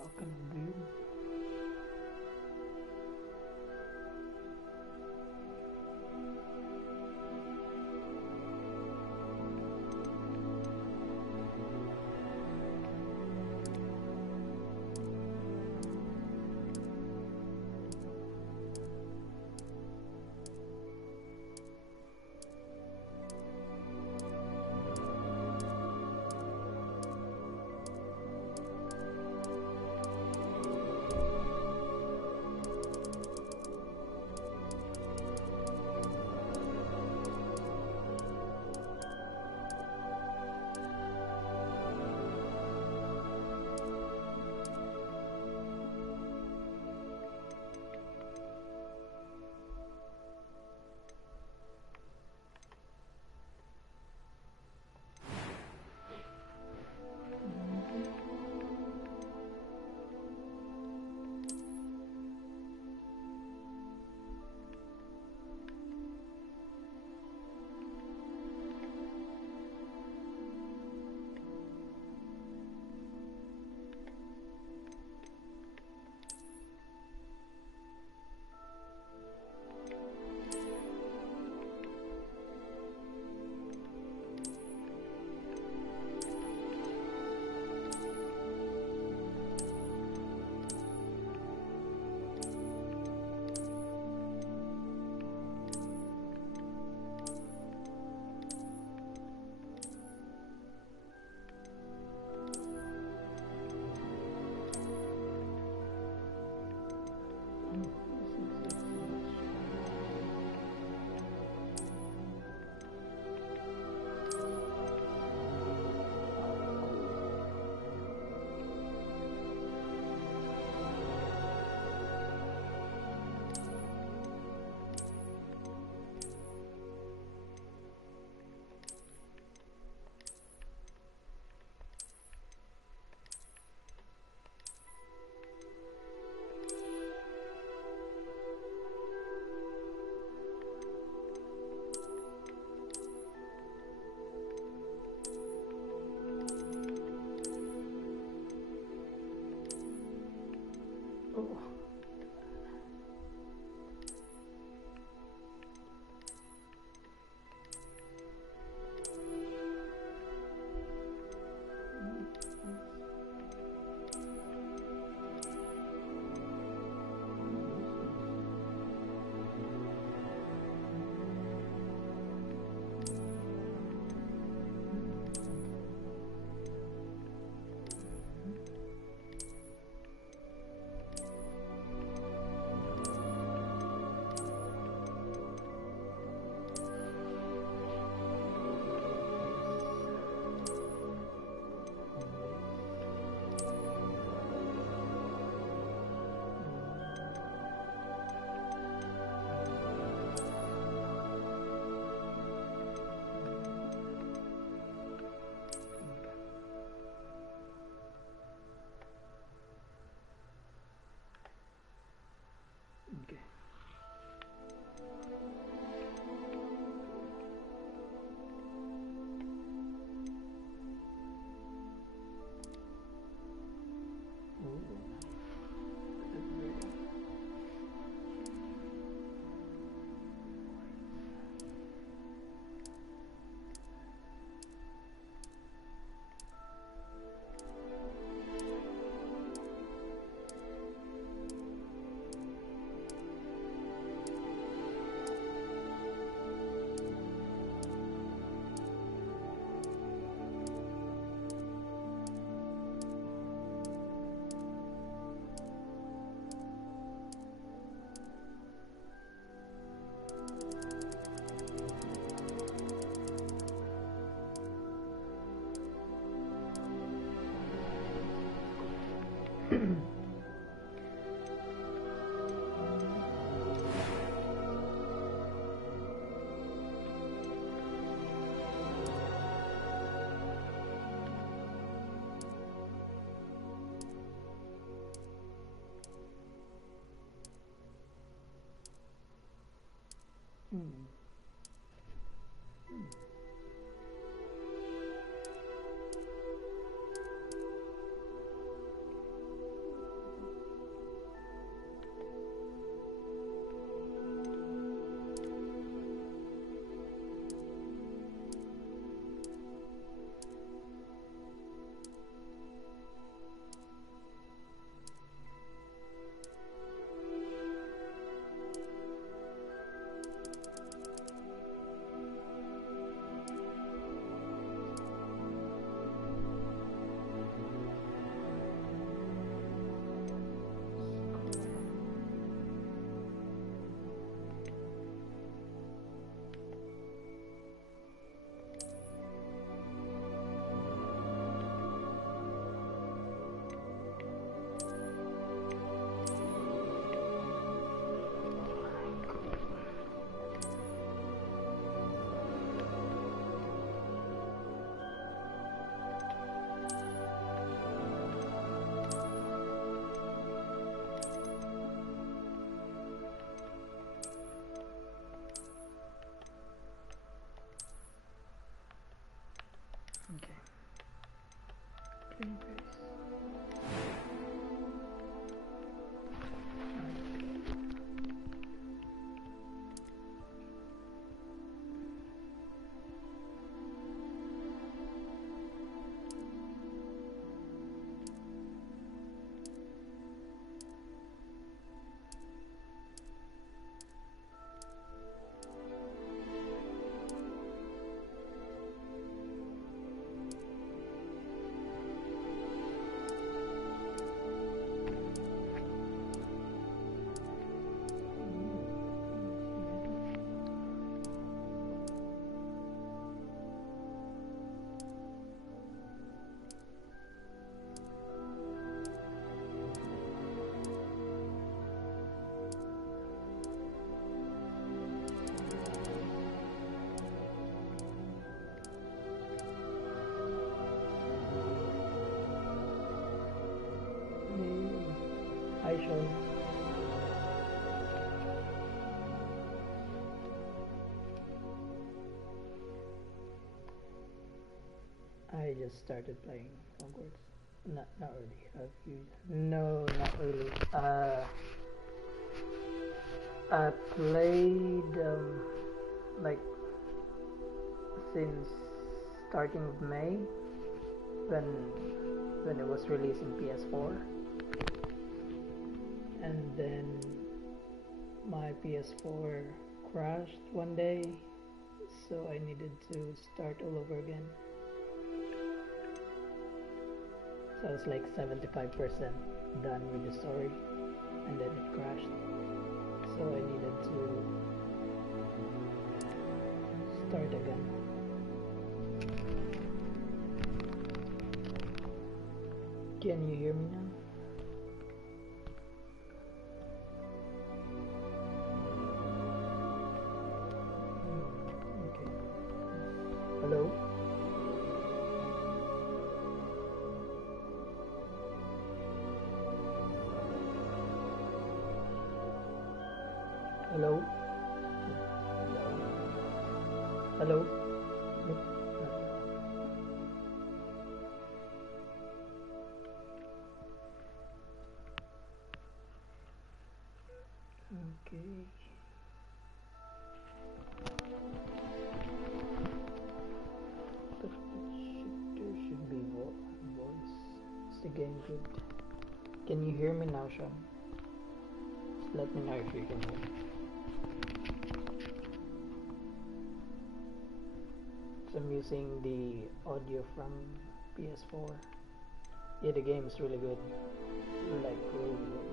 fucking dude. Hi, Sean. I just started playing Hogwarts. Not really. No, not really. I played like since starting of May when it was released in PS4, and then my PS4 crashed one day, so I needed to start all over again. So I was like 75% done with the story, and then it crashed. So I needed to start again. Can you hear me now? Okay. Hello? Hello? Hello? Nope. Okay. There should be voice. Is the game good? Can you hear me now, Sean? Just let me know if you can hear me. So I'm using the audio from PS4. Yeah, the game is really good. Like really good.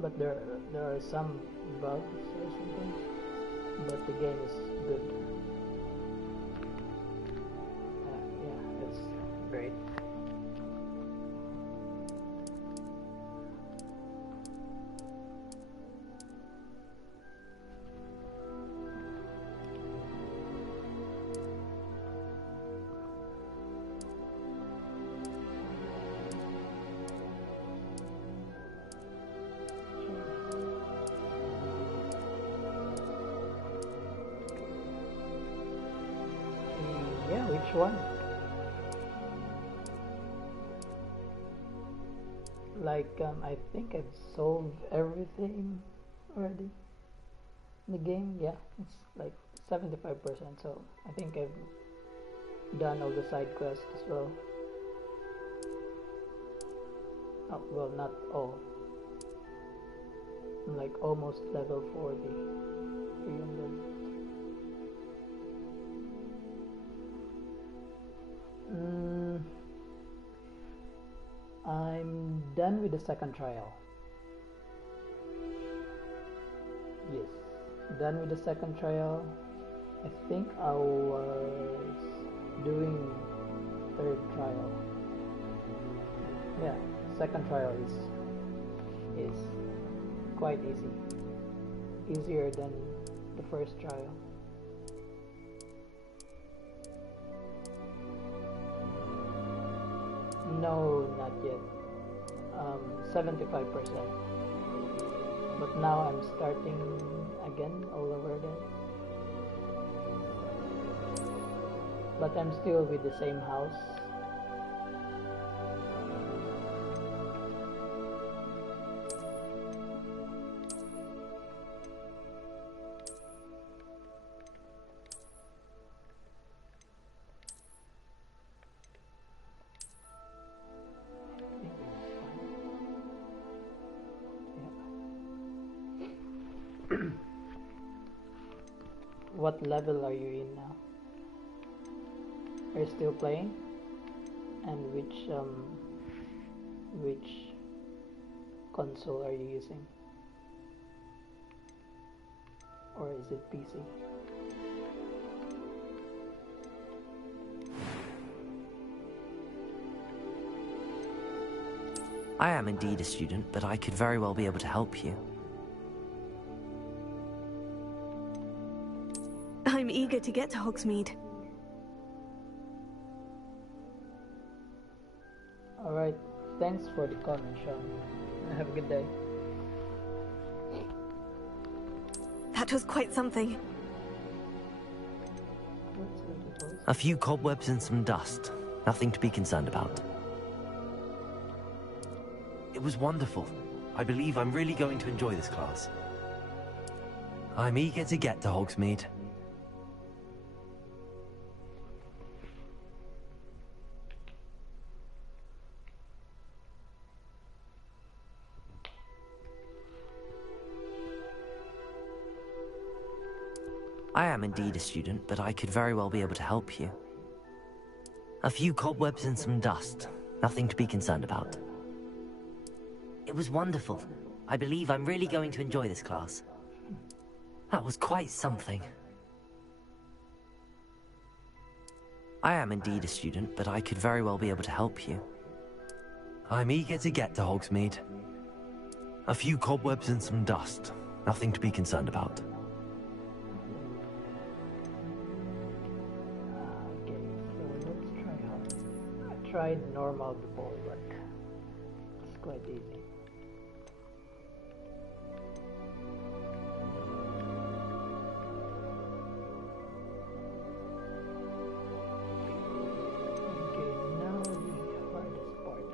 But there are some bugs or something. But the game is good. Yeah, that's great. Yeah, which one? Like, I think I've solved everything already. The game, yeah, it's like 75%, so I think I've done all the side quests as well. Oh, well, not all. I'm like almost level 40. 300. I'm done with the second trial. Yes, done with the second trial. I think I was doing third trial. Yeah, second trial is quite easy. Easier than the first trial. No, not yet. 75%. But now I'm starting again, all over again. But I'm still with the same house. what level are you in now? Are you still playing? And which console are you using? Or is it PC? I am indeed a student, but I could very well be able to help you. I'm eager to get to Hogsmeade. Alright, thanks for the comment, Sean. Have a good day. That was quite something. A few cobwebs and some dust. Nothing to be concerned about. It was wonderful. I believe I'm really going to enjoy this class. I'm eager to get to Hogsmeade. I am indeed a student, but I could very well be able to help you. A few cobwebs and some dust. Nothing to be concerned about. It was wonderful. I believe I'm really going to enjoy this class. That was quite something. I am indeed a student, but I could very well be able to help you. I'm eager to get to Hogsmeade. A few cobwebs and some dust. Nothing to be concerned about. Okay, so let's try hard. I tried normal before, but it's quite easy. Okay, now the hardest part.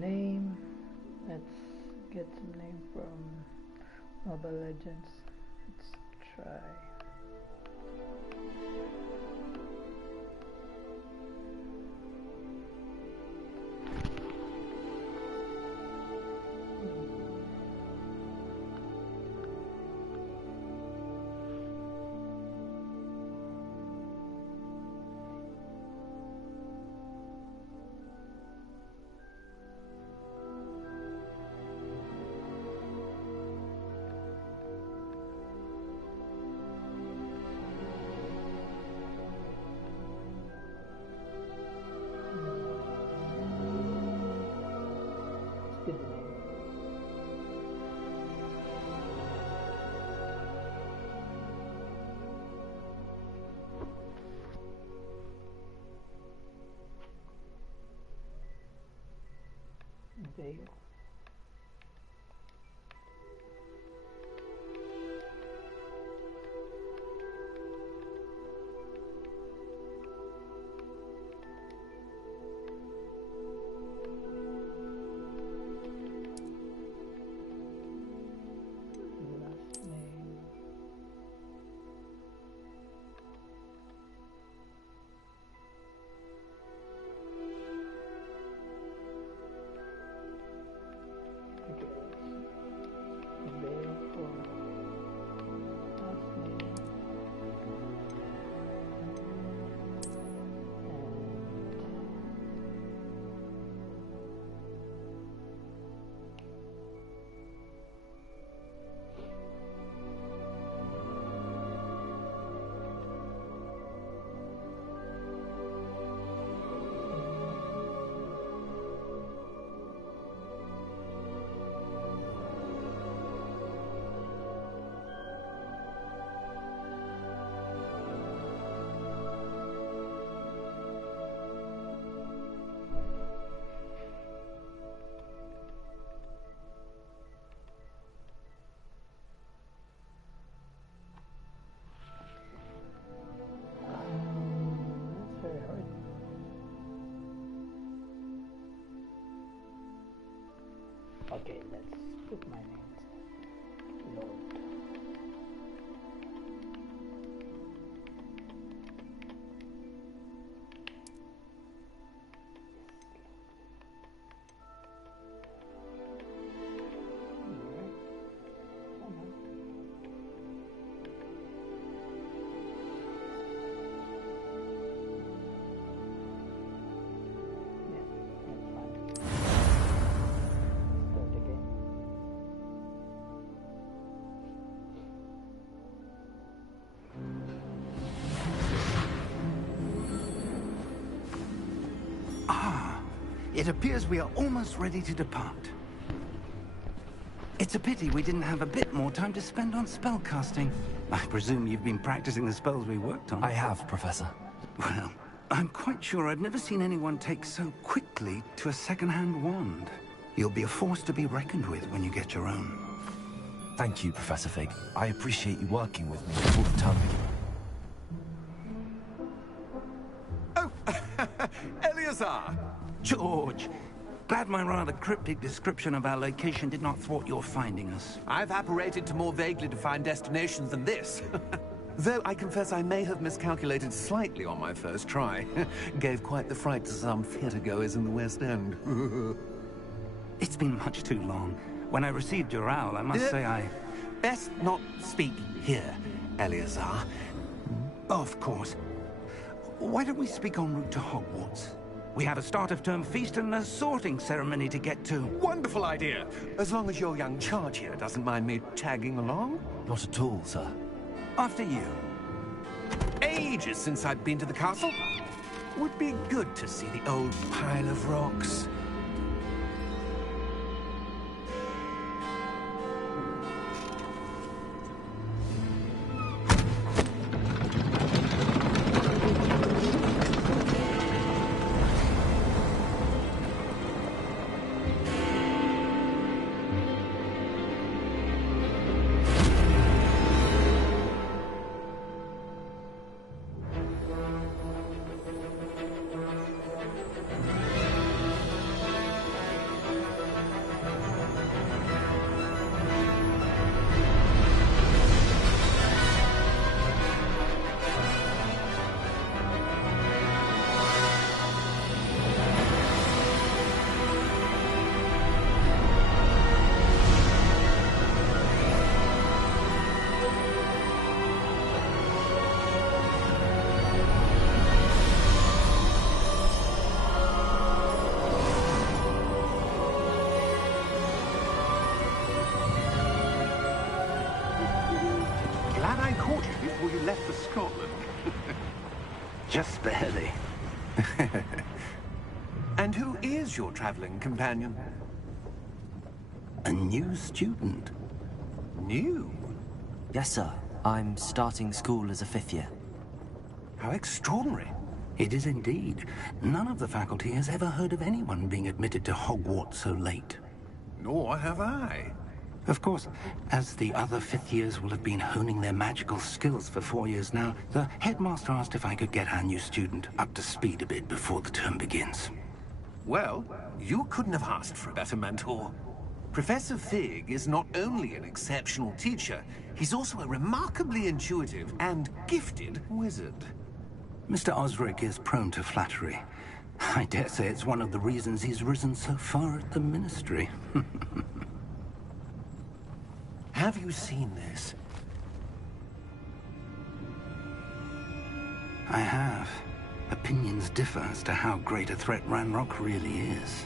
Name. Let's get some name from Mobile Legends. Let's try. Good name. Veil. Last name. Okay, let's put my name instead. Load. It appears we are almost ready to depart. It's a pity we didn't have a bit more time to spend on spellcasting. I presume you've been practicing the spells we worked on. I have, Professor. Well, I'm quite sure I've never seen anyone take so quickly to a second-hand wand. You'll be a force to be reckoned with when you get your own. Thank you, Professor Fig. I appreciate you working with me all the time. Oh, Eleazar! George! Glad my rather cryptic description of our location did not thwart your finding us. I've apparated to more vaguely defined destinations than this. Though I confess I may have miscalculated slightly on my first try. Gave quite the fright to some theatre-goers in the West End. It's been much too long. When I received your owl, I must say I... Best not speak here, Eleazar. Of course. Why don't we speak en route to Hogwarts? We have a start-of-term feast and a sorting ceremony to get to. Wonderful idea! As long as your young charge here doesn't mind me tagging along. Not at all, sir. After you. Ages since I've been to the castle. Would be good to see the old pile of rocks. Glad I caught you before you left for Scotland. Just barely. And who is your traveling companion? A new student. New? Yes, sir. I'm starting school as a 5th year. How extraordinary. It is indeed. None of the faculty has ever heard of anyone being admitted to Hogwarts so late. Nor have I. Of course, as the other 5th years will have been honing their magical skills for 4 years now, the headmaster asked if I could get our new student up to speed a bit before the term begins. Well, you couldn't have asked for a better mentor. Professor Fig is not only an exceptional teacher, he's also a remarkably intuitive and gifted wizard. Mr. Osric is prone to flattery. I dare say it's one of the reasons he's risen so far at the Ministry. Have you seen this? I have. Opinions differ as to how great a threat Ranrock really is.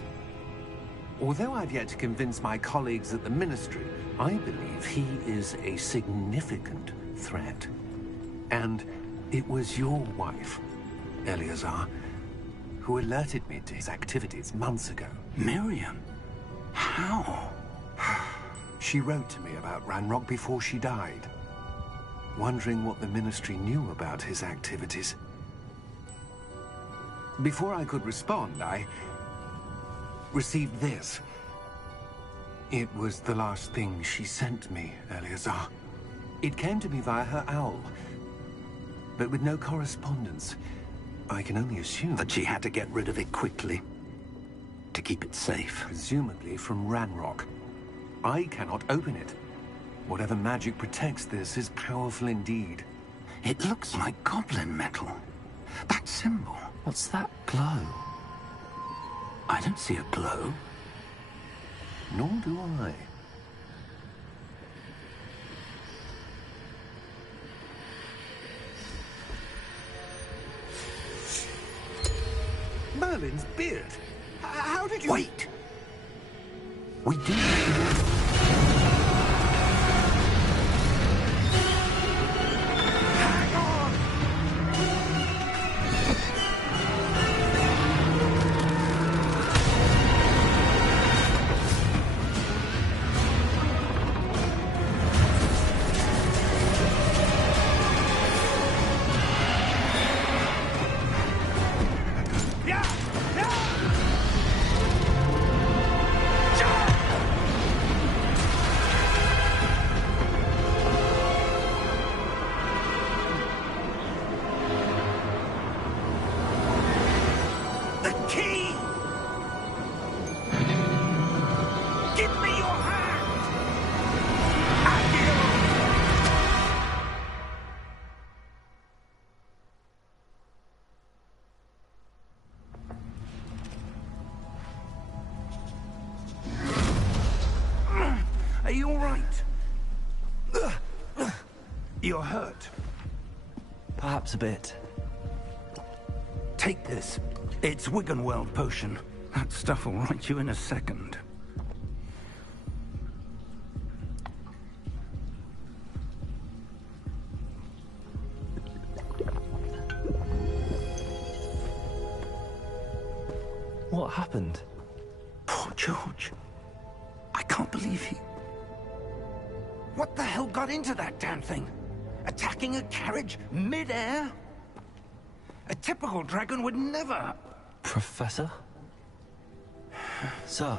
Although I've yet to convince my colleagues at the Ministry, I believe he is a significant threat. And it was your wife, Eleazar, who alerted me to his activities months ago. Miriam? How? She wrote to me about Ranrock before she died, wondering what the Ministry knew about his activities. Before I could respond, I received this. It was the last thing she sent me, Eleazar. It came to me via her owl, but with no correspondence. I can only assume That she had to get rid of it quickly, to keep it safe. presumably from Ranrock. I cannot open it. Whatever magic protects this is powerful indeed. It looks like goblin metal. That symbol. What's that glow? I don't see a glow. Nor do I. Merlin's beard. How did you... Wait! We do... Hang on! Are you all right? You're hurt. Perhaps a bit. Take this. It's Wiggenweld potion. That stuff will right you in a second. What happened? Poor George. I can't believe he... What the hell got into that damn thing? Attacking a carriage mid-air? A typical dragon would never... Professor? Sir,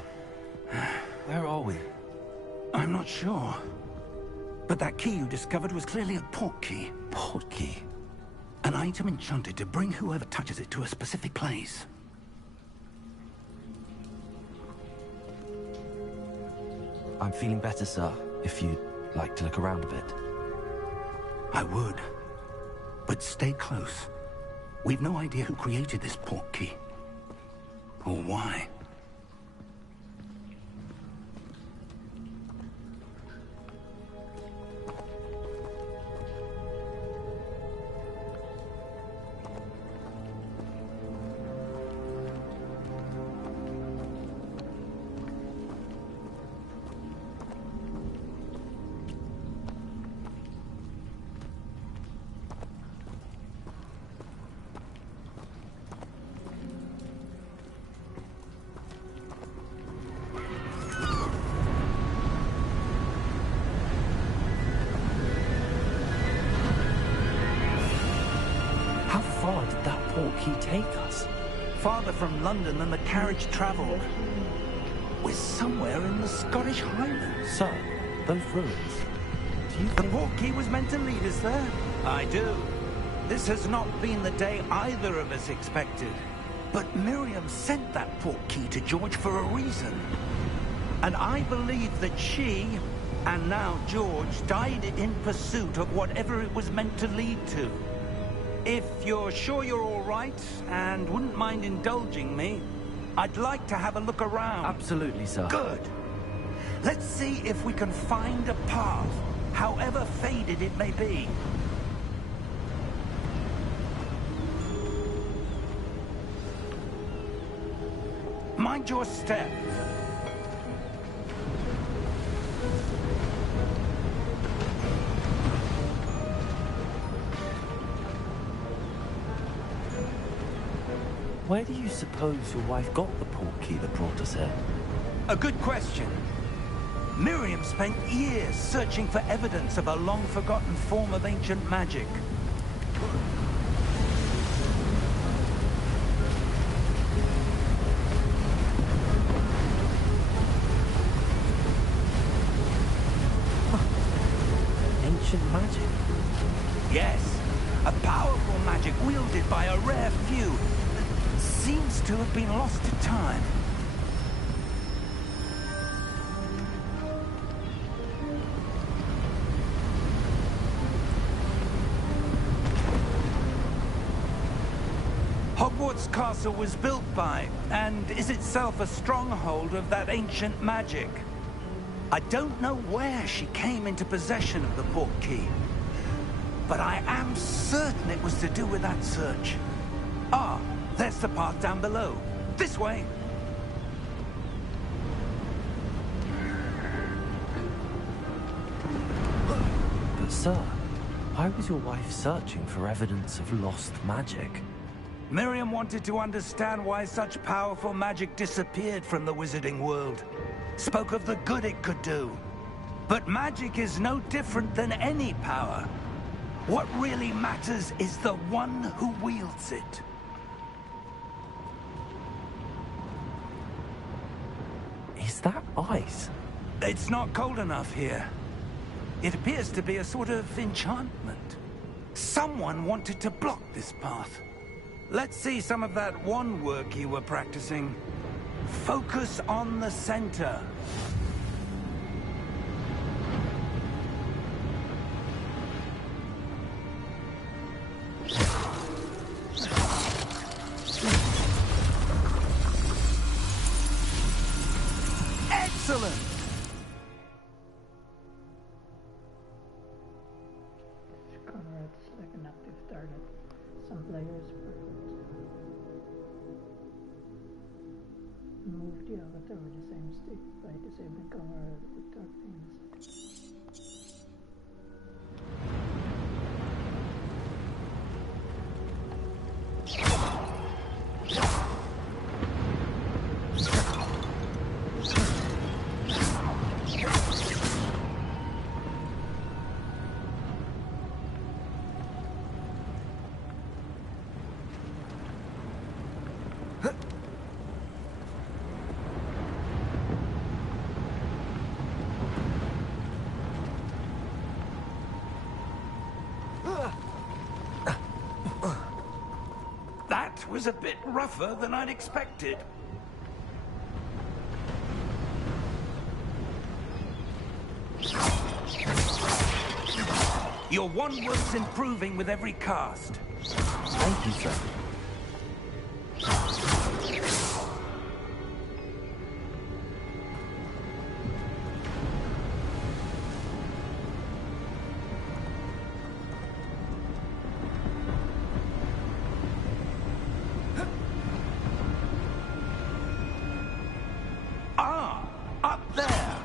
where are we? I'm not sure. But that key you discovered was clearly a port key. Port key? An item enchanted to bring whoever touches it to a specific place. I'm feeling better, sir, if you'd like to look around a bit. I would. But stay close. We've no idea who created this port key. Or why. How far did that port key take us? Farther from London than the carriage travelled. We're somewhere in the Scottish Highlands. Sir, those ruins. Do you The think... port key was meant to lead us there? I do. This has not been the day either of us expected. But Miriam sent that port key to George for a reason. And I believe that she, and now George, died in pursuit of whatever it was meant to lead to. If you're sure you're all right, and wouldn't mind indulging me, I'd like to have a look around. Absolutely, sir. Good. Let's see if we can find a path, however faded it may be. Mind your step. Where do you suppose your wife got the port key that brought us here? A good question. Miriam spent years searching for evidence of a long-forgotten form of ancient magic. Ancient magic? Yes, a powerful magic wielded by a rare few that seems to have been lost to time. Hogwarts Castle was built by, and is itself a stronghold of that ancient magic. I don't know where she came into possession of the portkey, but I am certain it was to do with that search. Ah, there's the path down below. This way. But sir, why was your wife searching for evidence of lost magic? Miriam wanted to understand why such powerful magic disappeared from the wizarding world. Spoke of the good it could do. But magic is no different than any power. What really matters is the one who wields it. Is that ice? It's not cold enough here. It appears to be a sort of enchantment. Someone wanted to block this path. Let's see some of that wand work you were practicing. Focus on the center. Excellent! Conrad, select an active target. Some players move the avatar with the same stick by disabling Conrad with dark themes. That was a bit rougher than I'd expected. Your wand work's improving with every cast. Thank you, sir. Ah, up there.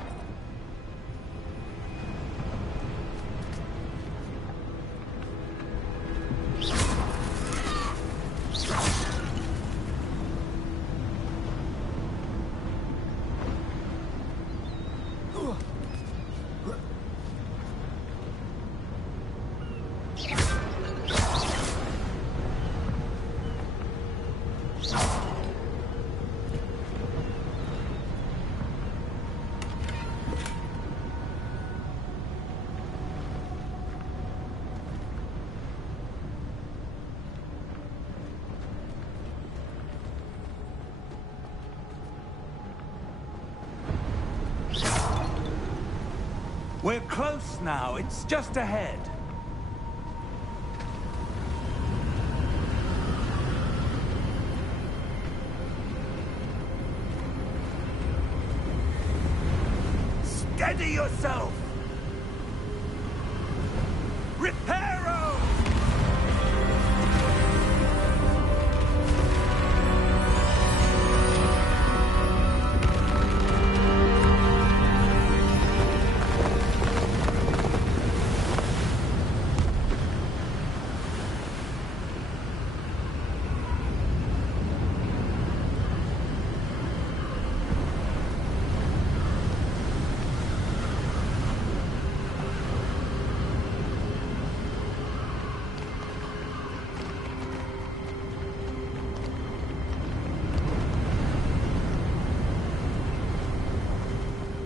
We're close now. It's just ahead. Steady yourself! Reparo!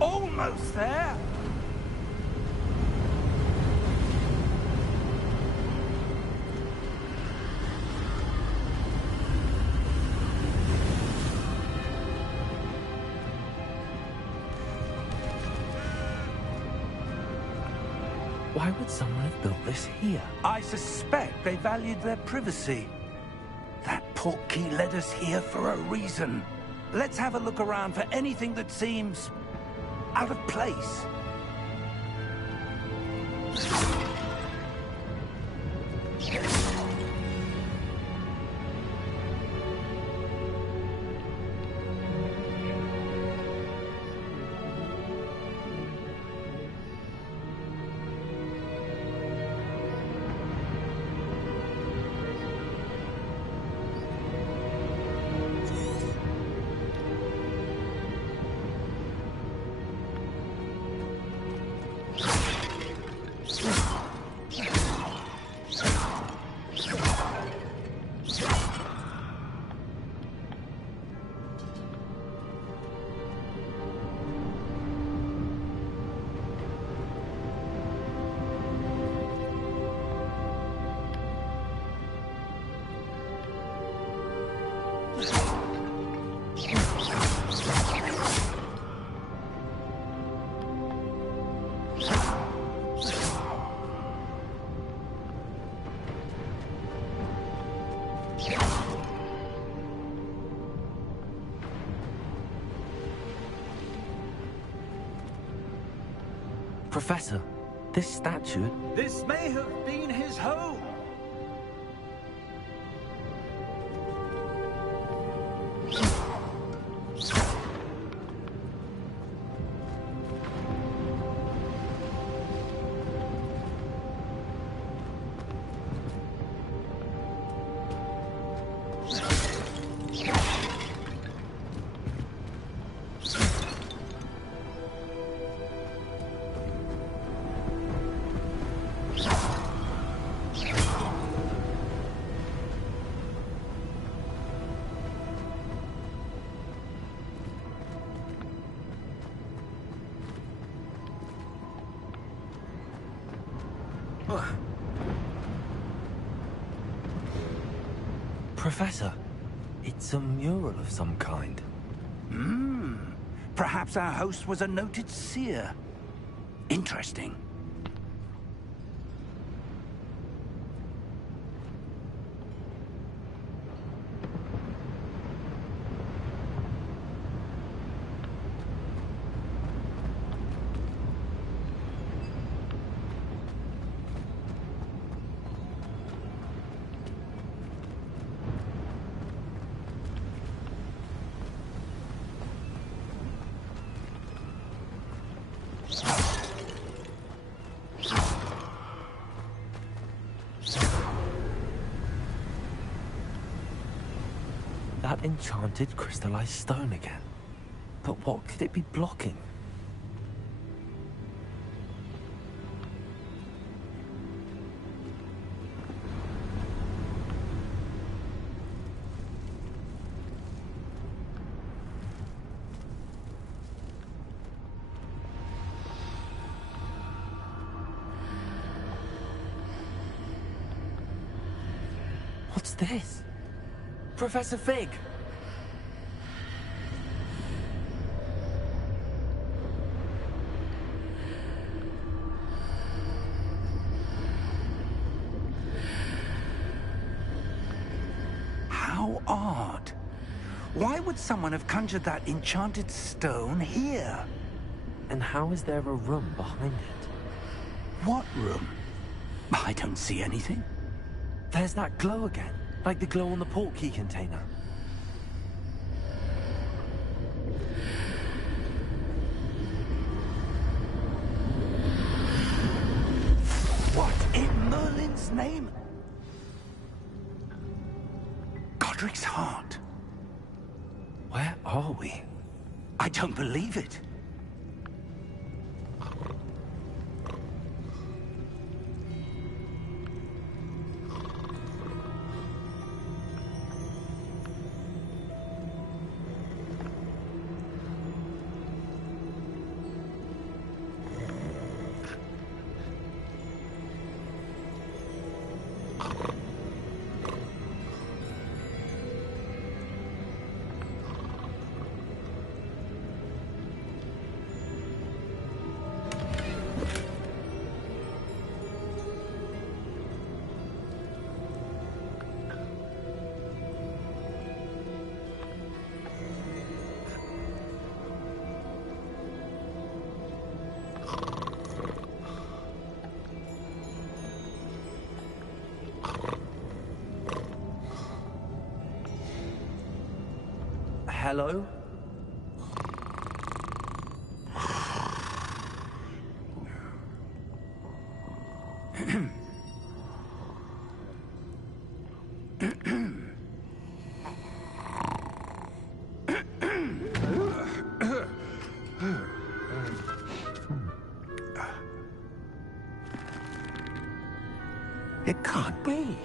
Almost there. Why would someone have built this here? I suspect they valued their privacy. That portkey led us here for a reason. Let's have a look around for anything that seems out of place. Professor, this statue... This may have been his home. Professor, it's a mural of some kind. Perhaps our host was a noted seer. Interesting. That enchanted crystallized stone again. But what could it be blocking? What's this? Professor Fig! How odd. Why would someone have conjured that enchanted stone here? And how is there a room behind it? What room? I don't see anything. There's that glow again, like the glow on the portkey container. What in Merlin's name? Godric's heart. Where are we? I don't believe it. Hello? It can't be.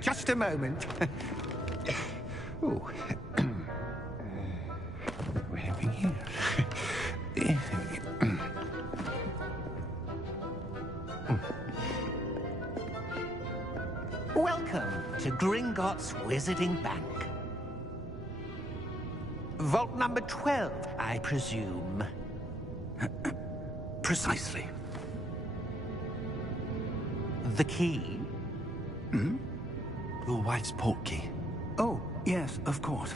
Just a moment. Oh. We're having here. Welcome to Gringotts Wizarding Bank. Vault number 12, I presume. Precisely. The key? Hmm? Your wife's portkey. Oh, yes, of course.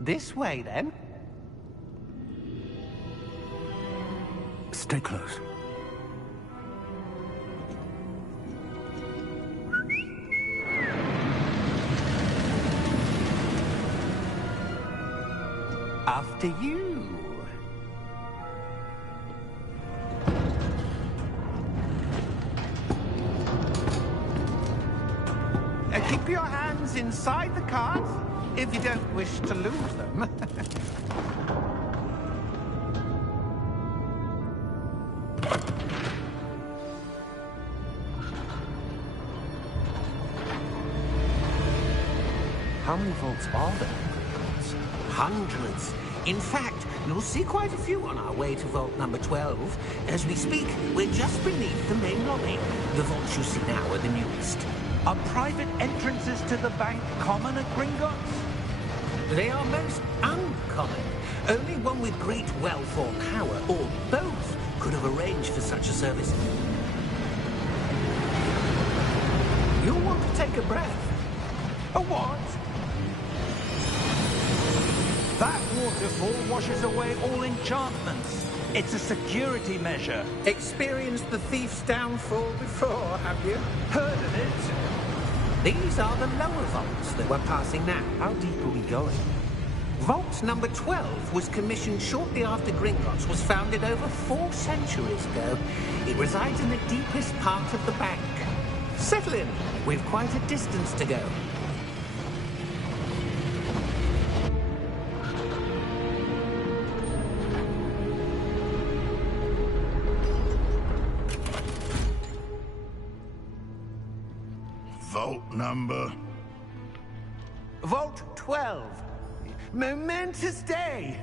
This way, then. Stay close. After you. Keep your hands inside the cart if you don't wish to lose them. How many vaults are there? Hundreds. In fact, you'll see quite a few on our way to vault number 12. As we speak, we're just beneath the main lobby. The vaults you see now are the newest. Are private entrances to the bank common at Gringotts? They are most uncommon. Only one with great wealth or power, or both, could have arranged for such a service. You'll want to take a breath. A what? That waterfall washes away all enchantments. It's a security measure. Experienced the thief's downfall before, have you? Heard of it? These are the lower vaults that we're passing now. How deep are we going? Vault number 12 was commissioned shortly after Gringotts was founded over 4 centuries ago. It resides in the deepest part of the bank. Settle in. We've quite a distance to go. Vault number? Vault 12. Momentous day.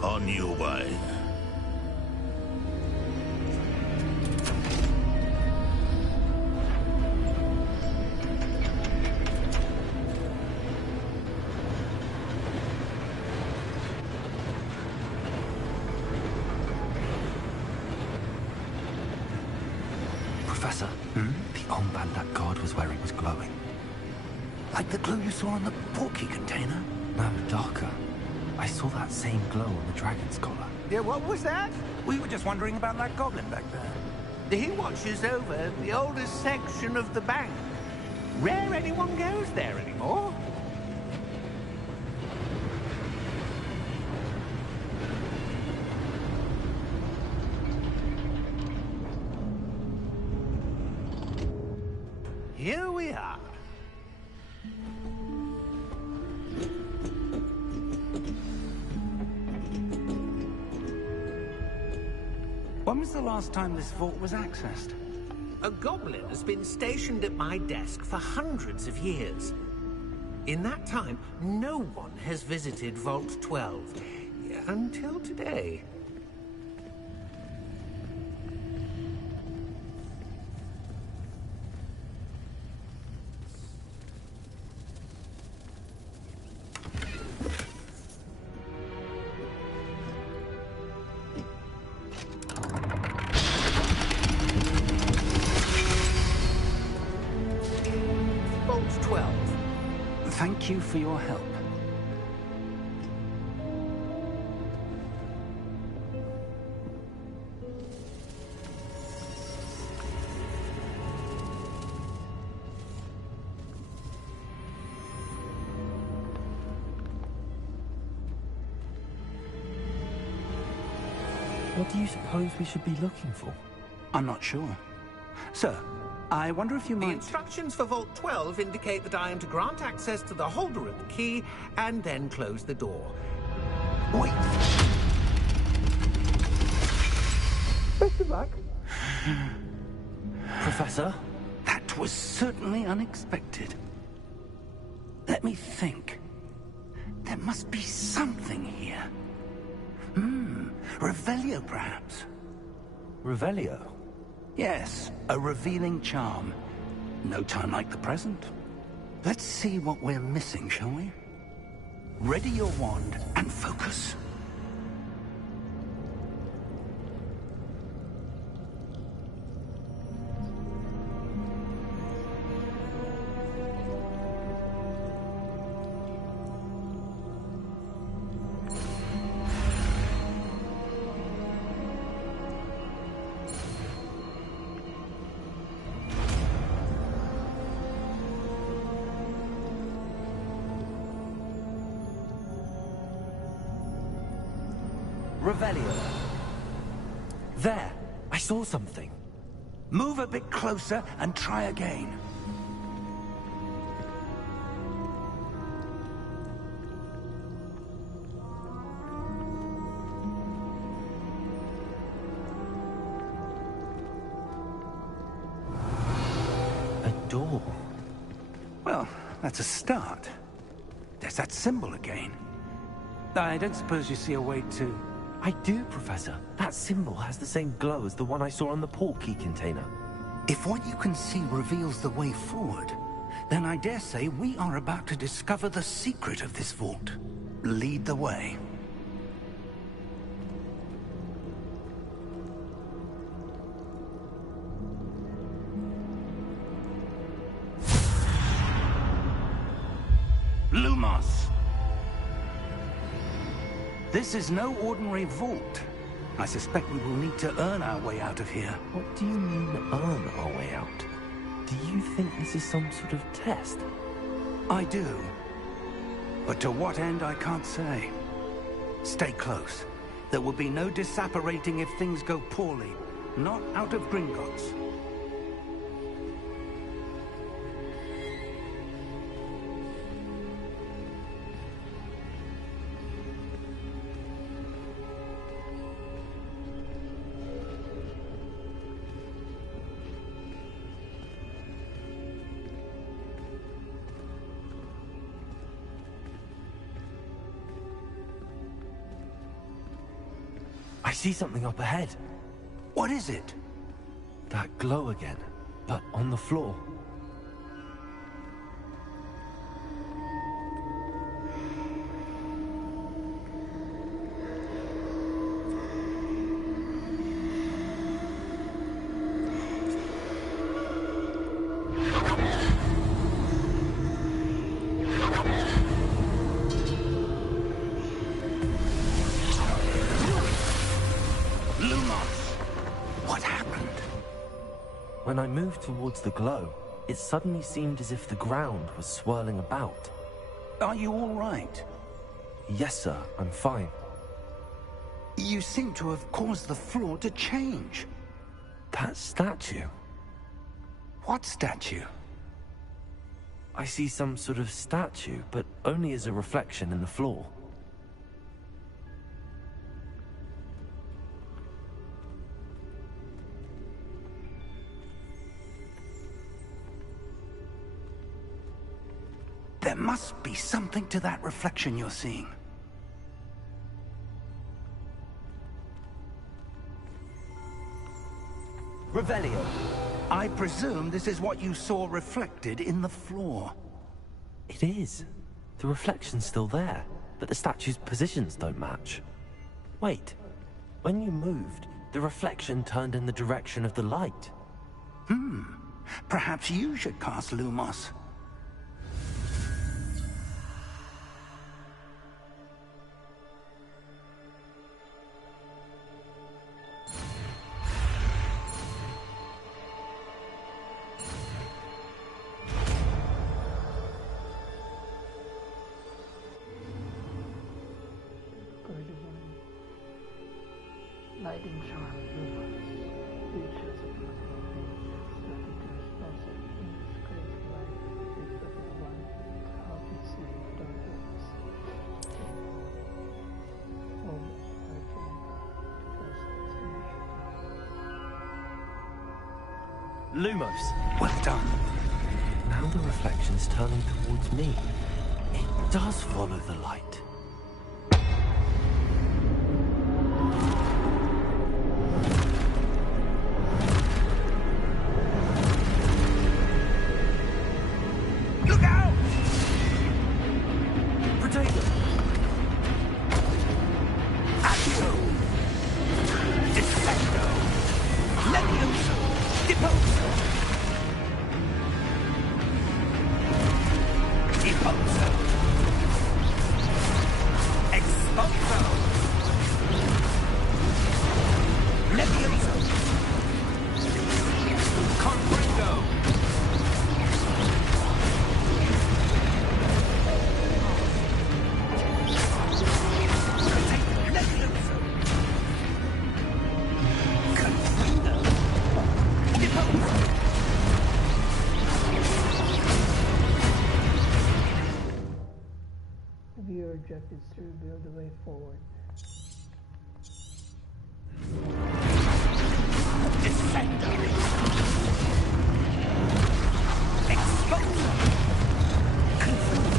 On your way. Professor, the armband that guard was wearing was glowing. Like the glue you saw on the portkey container? No, darker. I saw that same glow on the dragon's collar. Yeah, what was that? We were just wondering about that goblin back there. He watches over the oldest section of the bank. Rare anyone goes there anymore. Here we are. When was the last time this vault was accessed? A goblin has been stationed at my desk for hundreds of years. In that time, no one has visited Vault 12. Until today. Vault 12. Thank you for your help. What do you suppose we should be looking for? I'm not sure. Sir, I wonder if you The might... instructions for Vault 12 indicate that I am to grant access to the holder of the key and then close the door. Wait! Professor? That was certainly unexpected. Let me think. There must be something here. Revelio, perhaps? Revelio? Yes, a revealing charm. No time like the present. Let's see what we're missing, shall we? Ready your wand and focus. Revelio. There! I saw something. Move a bit closer and try again. A door. Well, that's a start. There's that symbol again. I don't suppose you see a way to... I do, Professor. That symbol has the same glow as the one I saw on the portkey container. If what you can see reveals the way forward, then I dare say we are about to discover the secret of this vault. Lead the way. Lumos! This is no ordinary vault. I suspect we will need to earn our way out of here. What do you mean, earn our way out? Do you think this is some sort of test? I do. But to what end, I can't say. Stay close. There will be no disapparating if things go poorly. Not out of Gringotts. I see something up ahead. What is it? That glow again, but on the floor. When I moved towards the glow, it suddenly seemed as if the ground was swirling about. Are you all right? Yes, sir, I'm fine. You seem to have caused the floor to change. That statue? What statue? I see some sort of statue, but only as a reflection in the floor. There must be something to that reflection you're seeing. Revelio. I presume this is what you saw reflected in the floor. It is. The reflection's still there, but the statue's positions don't match. Wait. When you moved, the reflection turned in the direction of the light. Perhaps you should cast Lumos. Guiding charm, Lumos. It shows up in nothing to responsive in this crazy life. It's what I want to help you see you don't get to see. Oh, okay. Lumos. Well done. Now the reflection's turning towards me. It does follow the light. Look out! Potato! Accio! Descendo! Levioso! Deposo! Deposo! Exposo! Levioso! Confringo! Levioso! Confringo! Deposo! View your objectives to reveal the way forward. Descendo! Exposo! Confringo!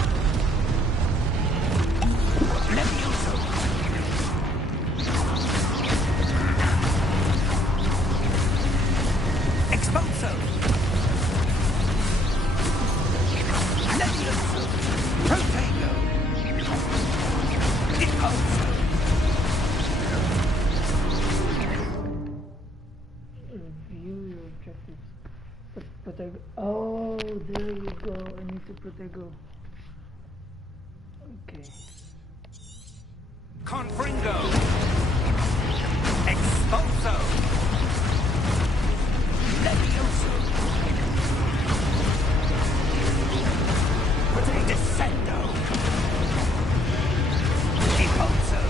Levioso! Exposo! Levioso! Protego! Deposo! Review your objectives. Protego. Oh, there you go. I need to Protego. Okay. Confringo! Exposo! Levioso! Descendo! Deposo!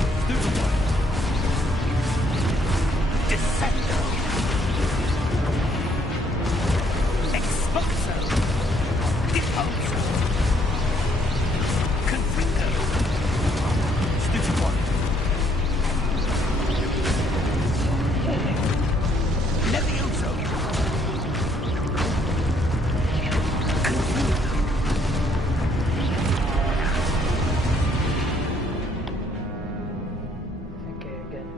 Descendo! Exposo! Deposo! Confringo! Levioso! Okay, again.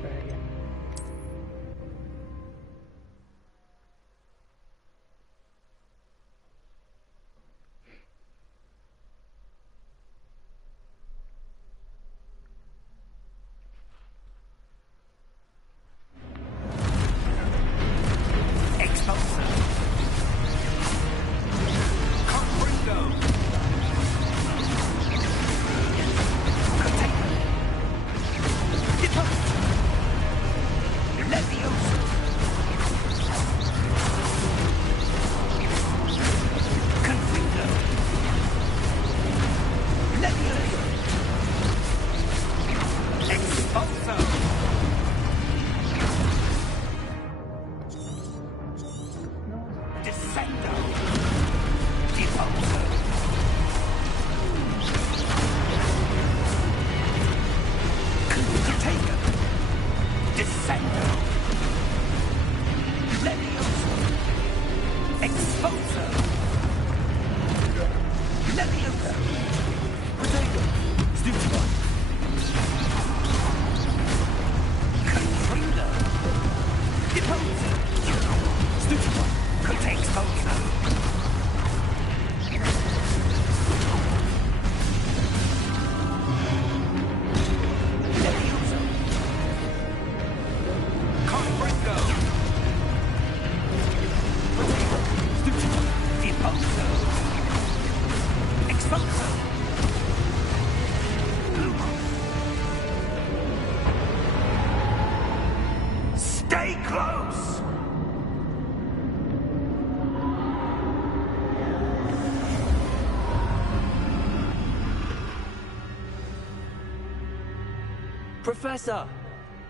Try again. Exposo! Confringo! Potato! Deposo! Levioso! Confringo! Levioso! Exposo! Descendo! Deposo! Potato! Descendo! Levioso! Exposo! Levioso! Potato! Stupid! Confringo! Deposo! Stupid! Could exposo! Levioso! Confringo! Potato! Stupid! Deposo! Exposo! Stay close! Professor!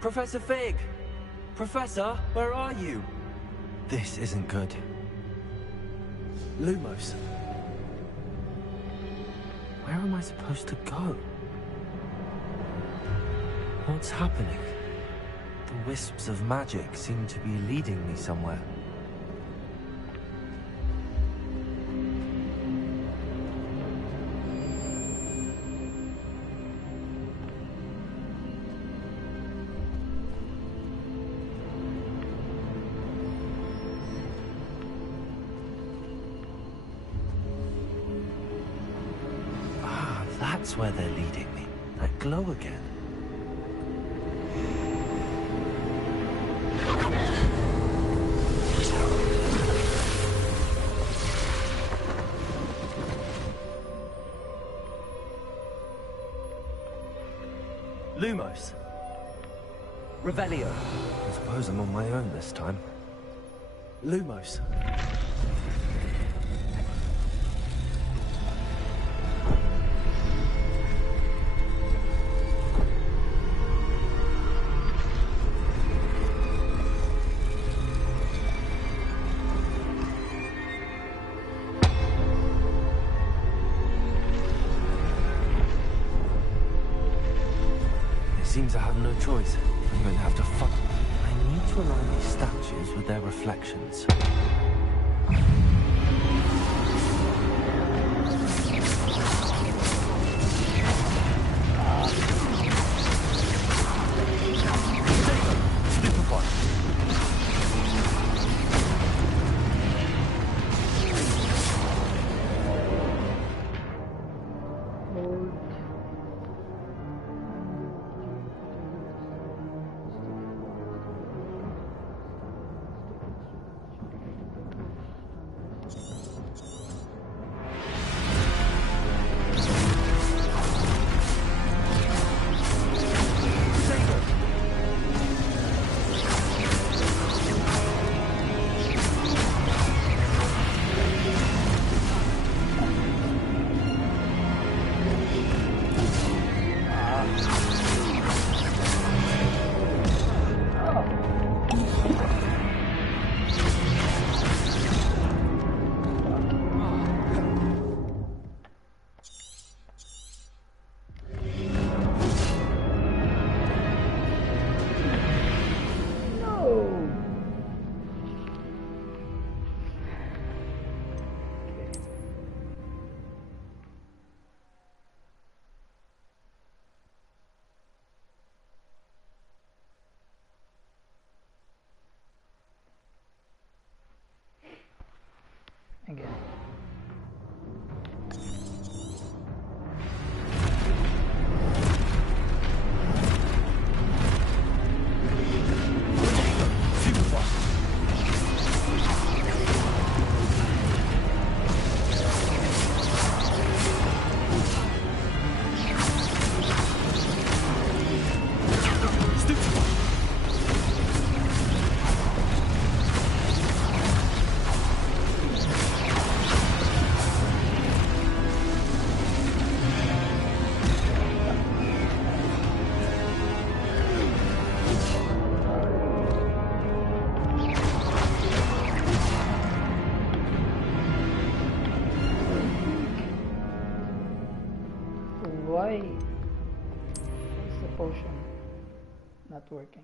Professor Fig! Professor, where are you? This isn't good. Lumos. Where am I supposed to go? What's happening? The wisps of magic seem to be leading me somewhere. That's where they're leading me. That glow again. Lumos. Revelio. I suppose I'm on my own this time. Lumos. Seems I have no choice. I'm going to have to fight. I need to align these statues with their reflections. Again. Why is the potion not working?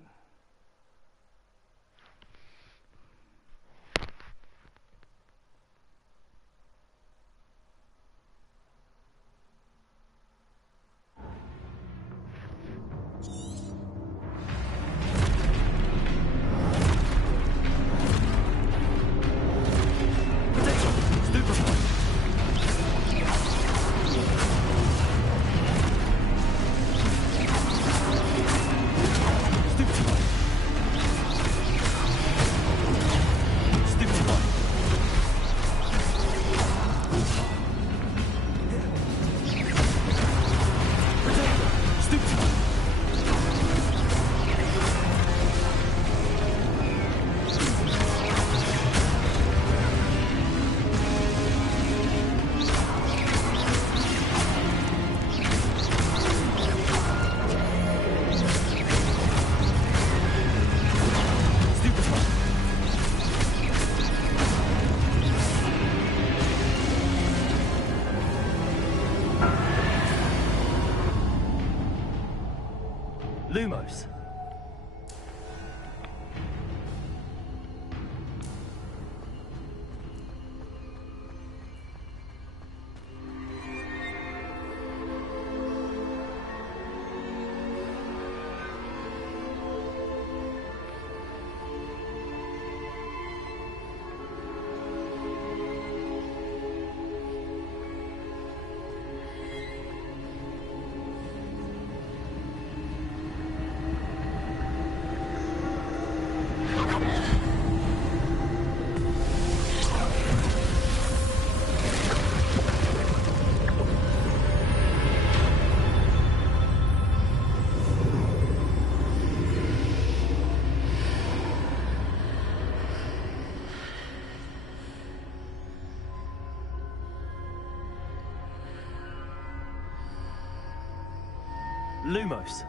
Stupid. Lumos. Lumos.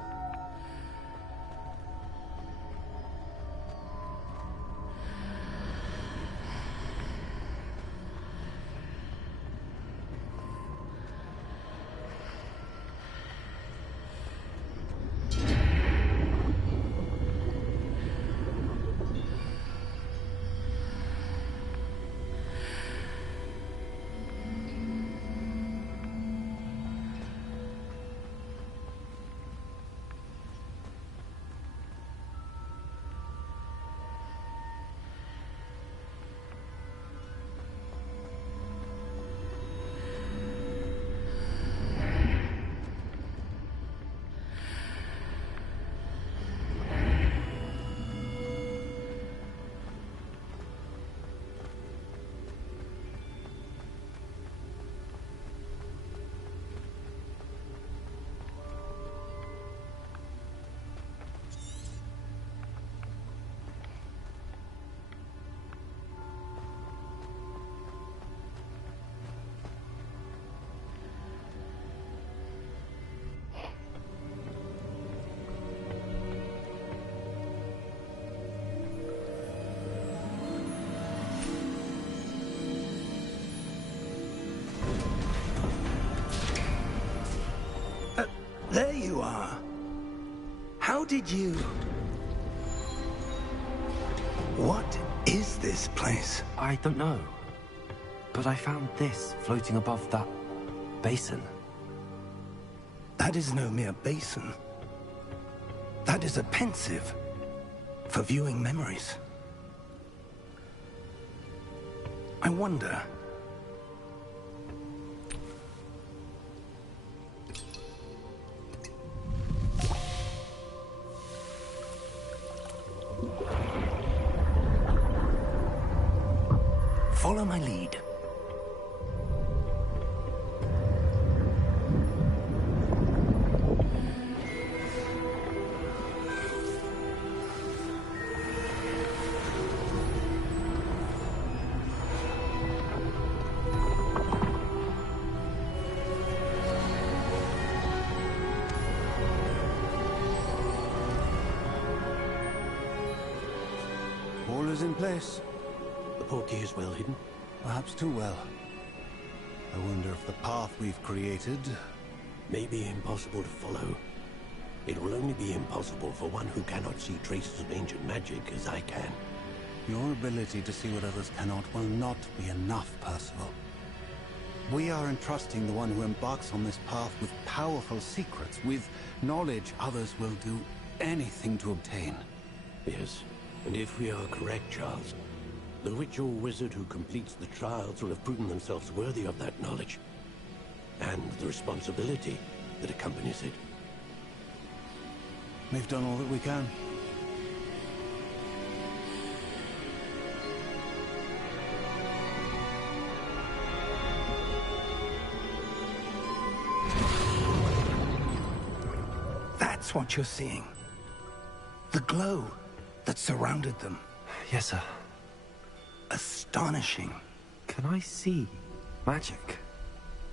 There you are. How did you... What is this place? I don't know. But I found this floating above that basin. That is no mere basin. That is a pensive for viewing memories. I wonder... Follow my lead. All is in place. The portkey is well hidden. Perhaps too well. I wonder if the path we've created... May be impossible to follow. It will only be impossible for one who cannot see traces of ancient magic as I can. Your ability to see what others cannot will not be enough, Percival. We are entrusting the one who embarks on this path with powerful secrets, with knowledge others will do anything to obtain. Yes, and if we are correct, Charles, the witch or wizard who completes the trials will have proven themselves worthy of that knowledge, and the responsibility that accompanies it. We've done all that we can. That's what you're seeing. The glow that surrounded them. Yes, sir. Astonishing. Can I see magic?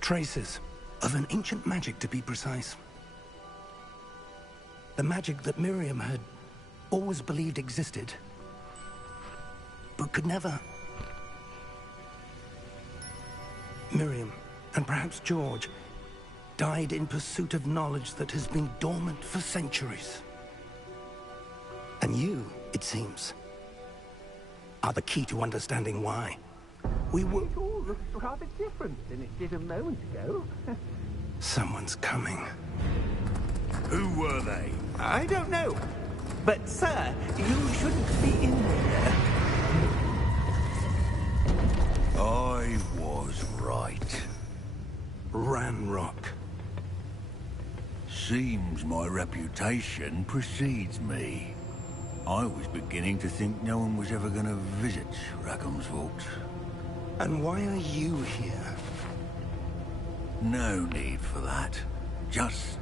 Traces of an ancient magic, to be precise. The magic that Miriam had always believed existed, but could never. Miriam, and perhaps George, died in pursuit of knowledge that has been dormant for centuries. And you, it seems, are the key to understanding why. We were... It all looks rather different than it did a moment ago. Someone's coming. Who were they? I don't know. But, sir, you shouldn't be in here. I was right. Ranrock. Seems my reputation precedes me. I was beginning to think no one was ever going to visit Rackham's vault. And why are you here? No need for that. Just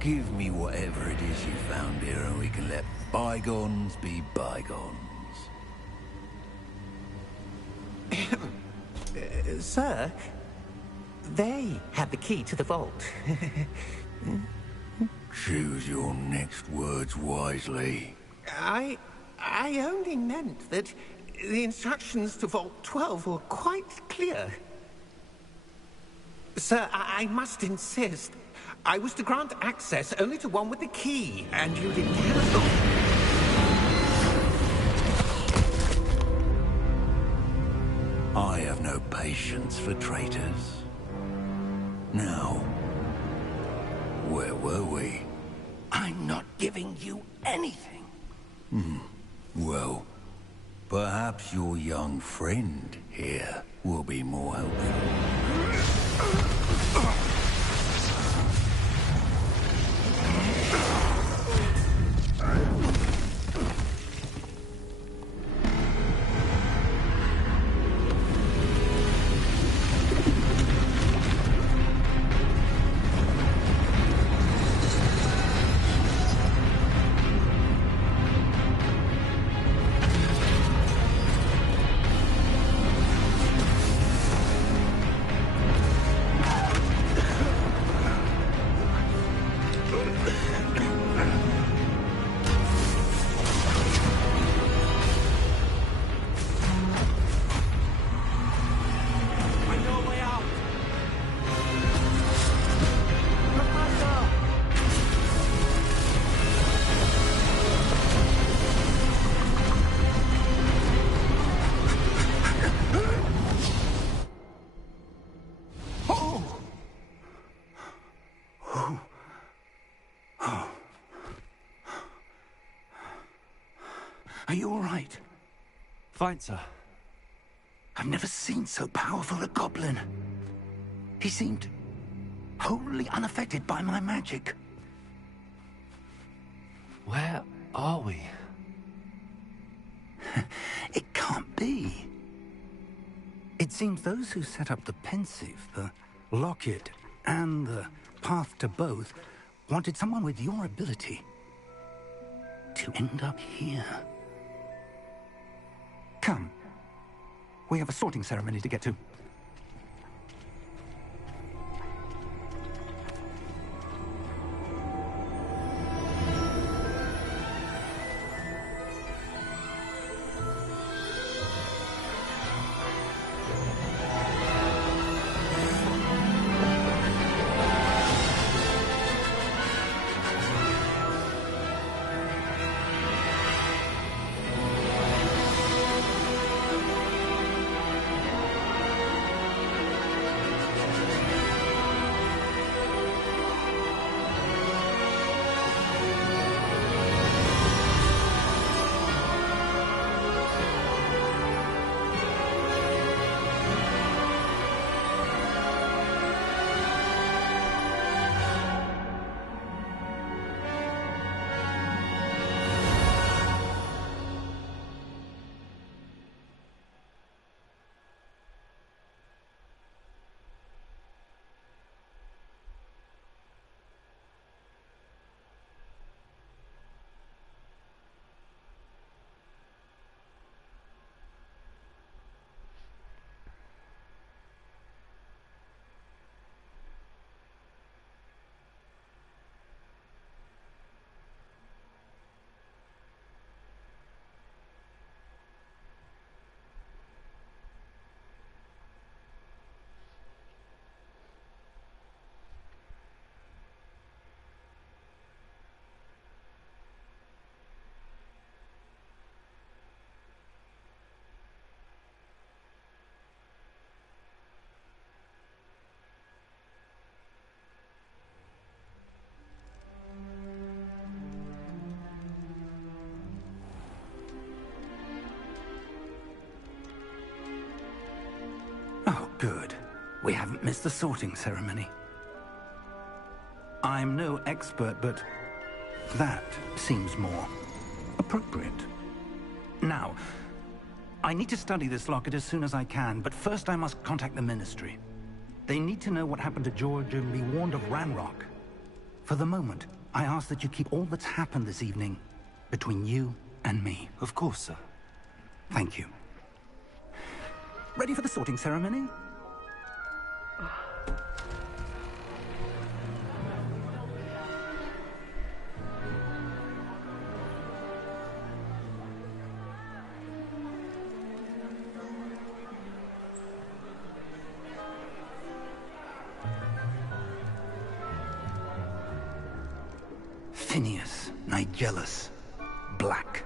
give me whatever it is you found here and we can let bygones be bygones. Sir, they have the key to the vault. Choose your next words wisely. I only meant that the instructions to Vault 12 were quite clear. Sir, I must insist. I was to grant access only to one with the key, and you didn't cancel. I have no patience for traitors. Now, where were we? I'm not giving you anything. Well, perhaps your young friend here will be more helpful. Are you all right? Fine, sir. I've never seen so powerful a goblin. He seemed wholly unaffected by my magic. Where are we? It can't be. It seems those who set up the Pensive, the Locket, and the Path to Both wanted someone with your ability to end up here. Come. We have a sorting ceremony to get to. We haven't missed the sorting ceremony. I'm no expert, but that seems more appropriate. Now, I need to study this locket as soon as I can, but first I must contact the Ministry. They need to know what happened to George and be warned of Ranrock. For the moment, I ask that you keep all that's happened this evening between you and me. Of course, sir. Thank you. Ready for the sorting ceremony? Phineas, Nigellus, Black.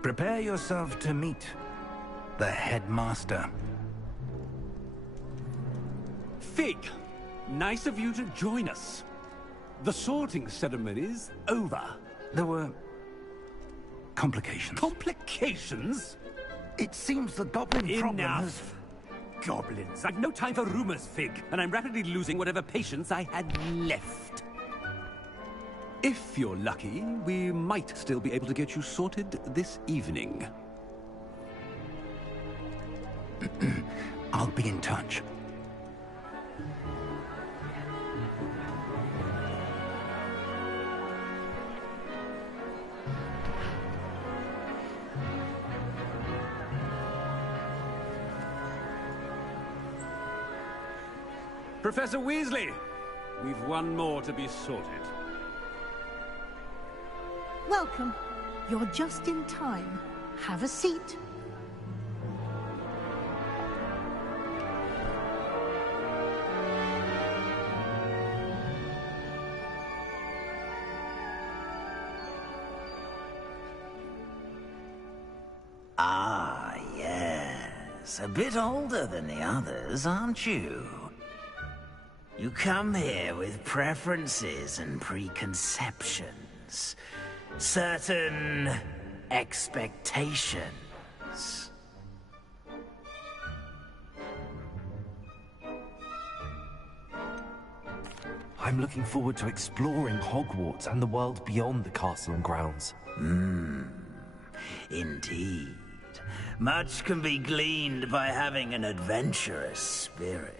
Prepare yourself to meet the headmaster. Fig, nice of you to join us. The sorting ceremony's over. There were complications. Complications? It seems the goblin problem has... Enough! Goblins. I've no time for rumors, Fig, and I'm rapidly losing whatever patience I had left. If you're lucky, we might still be able to get you sorted this evening. I'll be in touch. Professor Weasley, we've one more to be sorted. Welcome. You're just in time. Have a seat. Ah, yes. A bit older than the others, aren't you? You come here with preferences and preconceptions. Certain expectations. I'm looking forward to exploring Hogwarts and the world beyond the castle and grounds. Indeed. Much can be gleaned by having an adventurous spirit.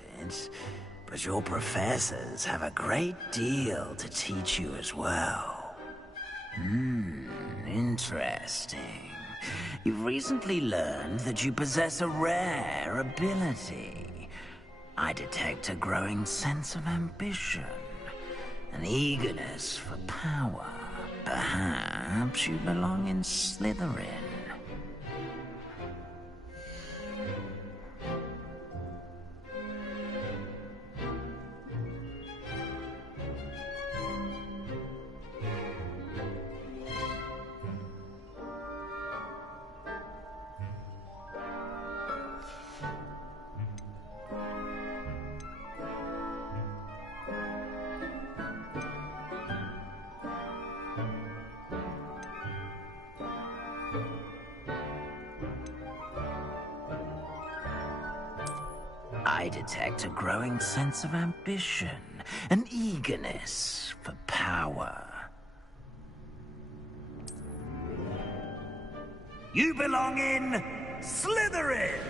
But your professors have a great deal to teach you as well. Interesting. You've recently learned that you possess a rare ability. I detect a growing sense of ambition, an eagerness for power. Perhaps you belong in Slytherin. I detect a growing sense of ambition, an eagerness for power. You belong in Slytherin!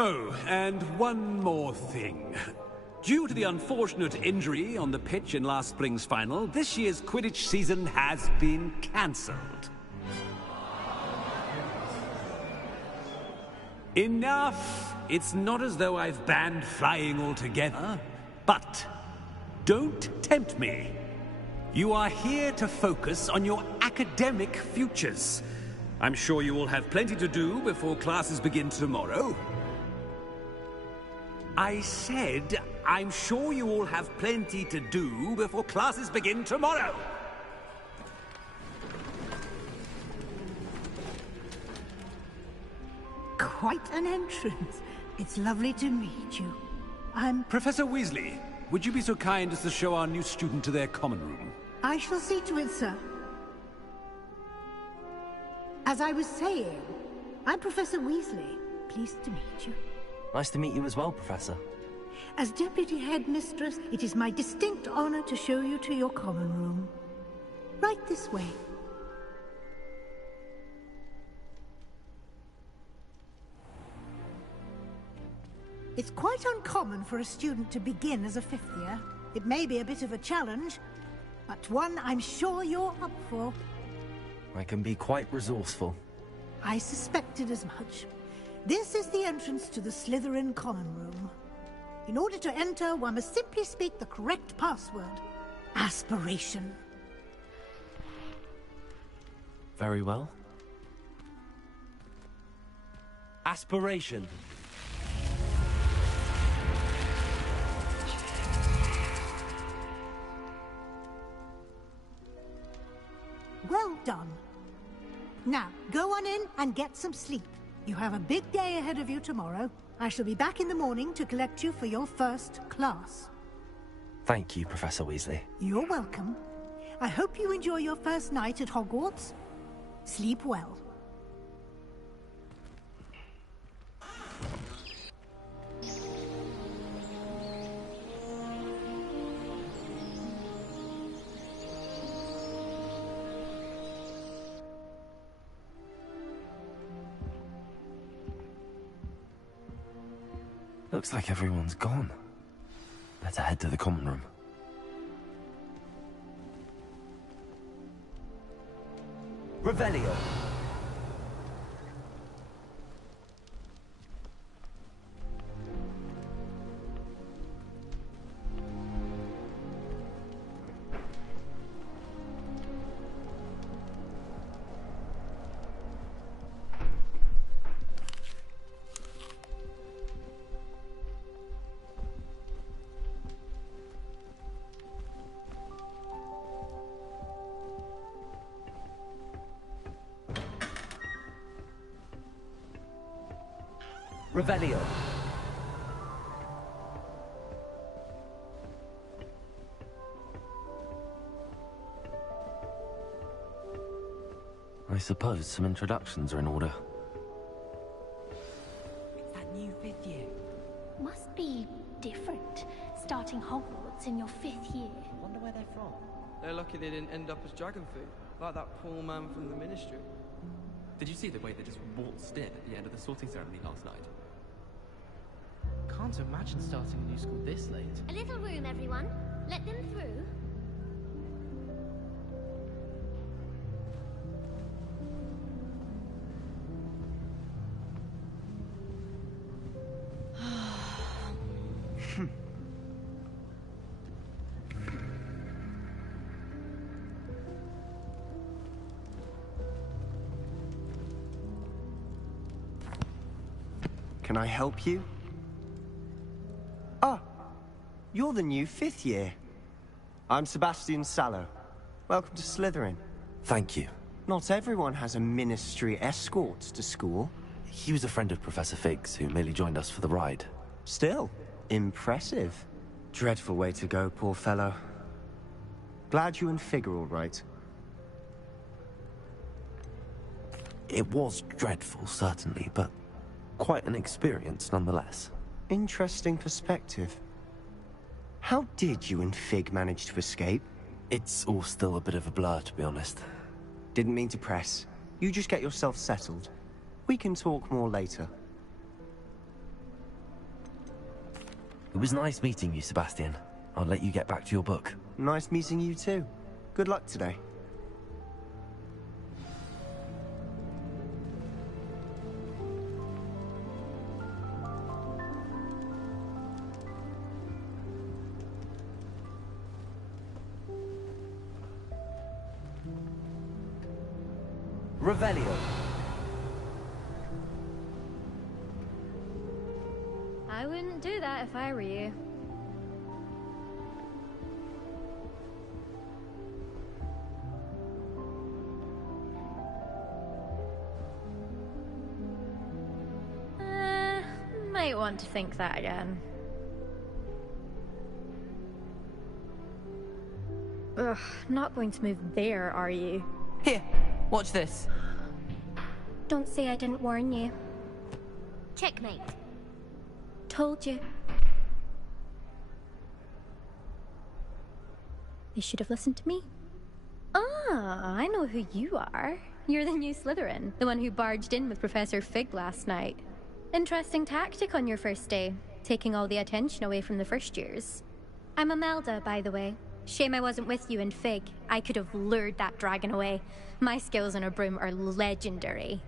Oh, and one more thing. Due to the unfortunate injury on the pitch in last spring's final, this year's Quidditch season has been cancelled. Enough! It's not as though I've banned flying altogether, but don't tempt me. You are here to focus on your academic futures. I'm sure you will have plenty to do before classes begin tomorrow. I said, I'm sure you all have plenty to do before classes begin tomorrow. Quite an entrance. It's lovely to meet you. Professor Weasley, would you be so kind as to show our new student to their common room? I shall see to it, sir. As I was saying, I'm Professor Weasley. Pleased to meet you. Nice to meet you as well, Professor. As Deputy Headmistress, it is my distinct honor to show you to your common room. Right this way. It's quite uncommon for a student to begin as a fifth year. It may be a bit of a challenge, but one I'm sure you're up for. I can be quite resourceful. I suspected as much. This is the entrance to the Slytherin common room. In order to enter, one must simply speak the correct password. Aspiration. Very well. Aspiration. Well done. Now, go on in and get some sleep. You have a big day ahead of you tomorrow. I shall be back in the morning to collect you for your first class. Thank you, Professor Weasley. You're welcome. I hope you enjoy your first night at Hogwarts. Sleep well. Looks like everyone's gone. Better head to the common room. Revelio. Revelio. I suppose some introductions are in order. It's that new fifth year. Must be different, starting Hogwarts in your fifth year. Wonder where they're from. They're lucky they didn't end up as dragon food, like that poor man from the Ministry. Did you see the way they just waltzed in at the end of the sorting ceremony last night? Can't imagine starting a new school this late. A little room, everyone. Let them through. Can I help you? Ah, you're the new fifth year. I'm Sebastian Sallow. Welcome to Slytherin. Thank you. Not everyone has a ministry escort to school. He was a friend of Professor Fig's, who merely joined us for the ride. Still, impressive. Dreadful way to go, poor fellow. Glad you and Fig are all right. It was dreadful, certainly, but quite an experience nonetheless. Interesting perspective. How did you and Fig manage to escape? It's all still a bit of a blur, to be honest. Didn't mean to press. You just get yourself settled. We can talk more later. It was nice meeting you, Sebastian. I'll let you get back to your book. Nice meeting you too. Good luck today. Revelio. I wouldn't do that if I were you. might want to think that again. Ugh, not going to move there, are you? Here, watch this. Don't say I didn't warn you. Checkmate. Told you. You should have listened to me. Ah, I know who you are. You're the new Slytherin, the one who barged in with Professor Fig last night. Interesting tactic on your first day, taking all the attention away from the first years. I'm Imelda, by the way. Shame I wasn't with you in Fig. I could have lured that dragon away. My skills on a broom are legendary.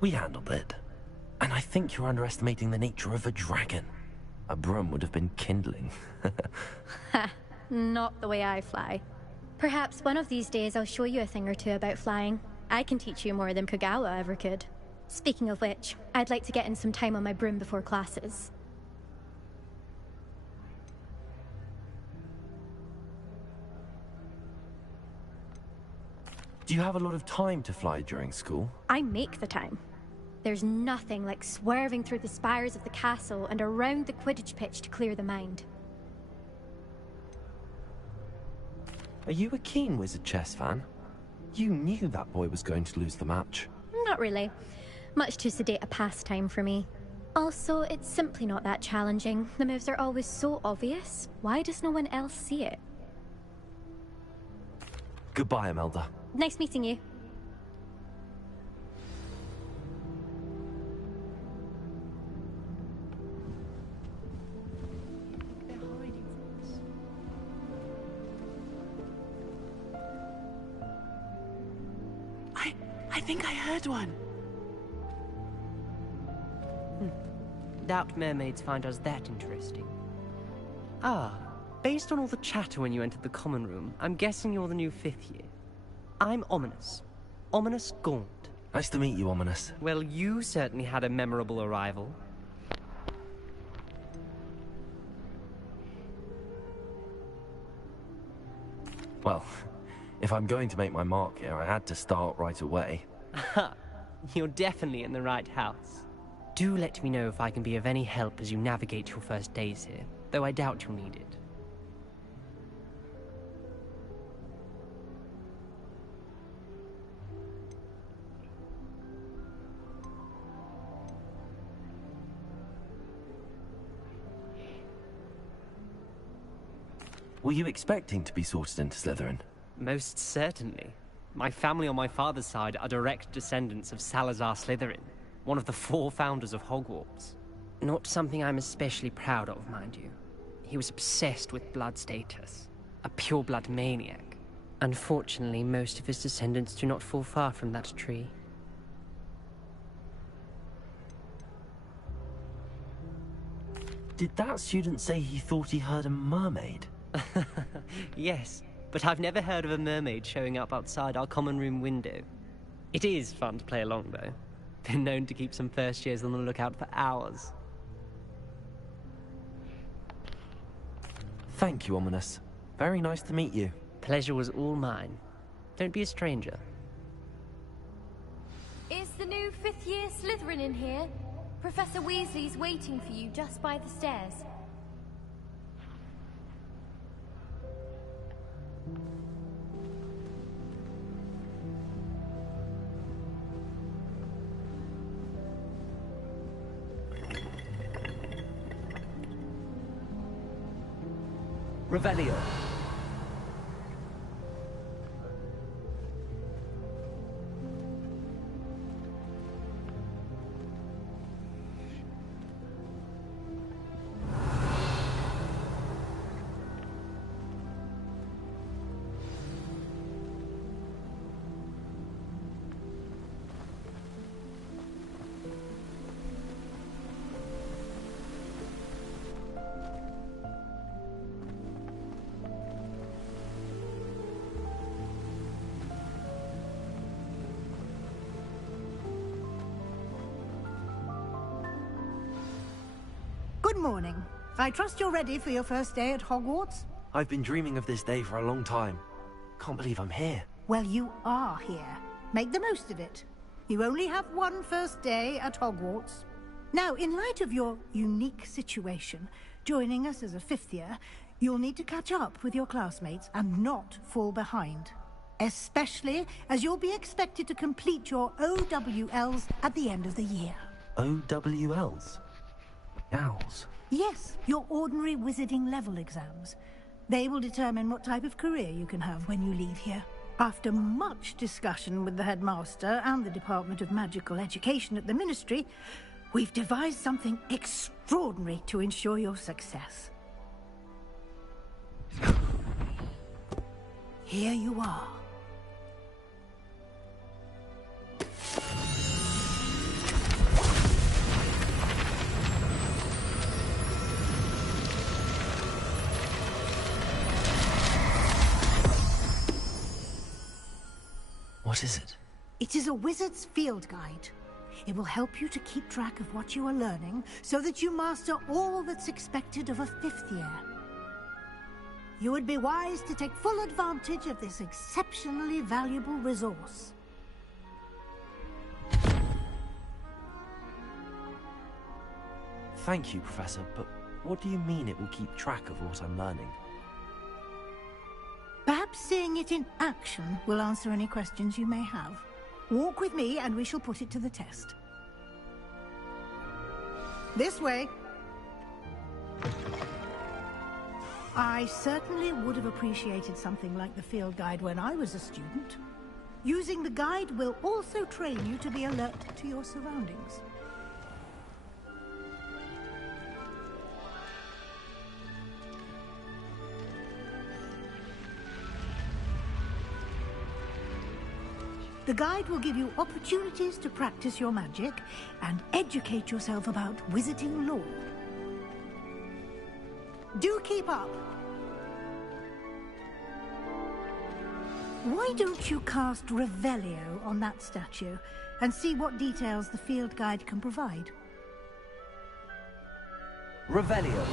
We handled it. And I think you're underestimating the nature of a dragon. A broom would have been kindling. Ha, not the way I fly. Perhaps one of these days I'll show you a thing or two about flying. I can teach you more than Kagawa ever could. Speaking of which, I'd like to get in some time on my broom before classes. Do you have a lot of time to fly during school? I make the time. There's nothing like swerving through the spires of the castle and around the Quidditch pitch to clear the mind. Are you a keen Wizard chess fan? You knew that boy was going to lose the match. Not really. Much too sedate a pastime for me. Also, it's simply not that challenging. The moves are always so obvious. Why does no one else see it? Goodbye, Imelda. Nice meeting you. I think I heard one. Doubt mermaids find us that interesting. Ah, based on all the chatter when you entered the common room, I'm guessing you're the new 5th year. I'm Ominous. Ominous Gaunt. Nice to meet you, Ominous. Well, you certainly had a memorable arrival. Well, if I'm going to make my mark here, I had to start right away. Ha! You're definitely in the right house. Do let me know if I can be of any help as you navigate your first days here, though I doubt you'll need it. Were you expecting to be sorted into Slytherin? Most certainly. My family on my father's side are direct descendants of Salazar Slytherin, one of the 4 founders of Hogwarts. Not something I'm especially proud of, mind you. He was obsessed with blood status, a pure-blood maniac. Unfortunately, most of his descendants do not fall far from that tree. Did that student say he thought he heard a mermaid? Yes, but I've never heard of a mermaid showing up outside our common room window. It is fun to play along, though. Been known to keep some first years on the lookout for hours. Thank you, Ominous. Very nice to meet you. Pleasure was all mine. Don't be a stranger. Is the new 5th year Slytherin in here? Professor Weasley's waiting for you just by the stairs. Revelio. Good morning. I trust you're ready for your first day at Hogwarts? I've been dreaming of this day for a long time. Can't believe I'm here. Well, you are here. Make the most of it. You only have one first day at Hogwarts. Now, in light of your unique situation, joining us as a fifth year, you'll need to catch up with your classmates and not fall behind. Especially as you'll be expected to complete your OWLs at the end of the year. OWLs? Owls? Yes, your ordinary wizarding level exams. They will determine what type of career you can have when you leave here. After much discussion with the headmaster and the Department of Magical Education at the Ministry, we've devised something extraordinary to ensure your success. Here you are. What is it? It is a wizard's field guide. It will help you to keep track of what you are learning so that you master all that's expected of a fifth year. You would be wise to take full advantage of this exceptionally valuable resource. Thank you, Professor, but what do you mean it will keep track of what I'm learning? Perhaps seeing it in action will answer any questions you may have. Walk with me and we shall put it to the test. This way. I certainly would have appreciated something like the field guide when I was a student. Using the guide will also train you to be alert to your surroundings. The guide will give you opportunities to practice your magic and educate yourself about wizarding lore. Do keep up. Why don't you cast Revelio on that statue and see what details the field guide can provide? Revelio.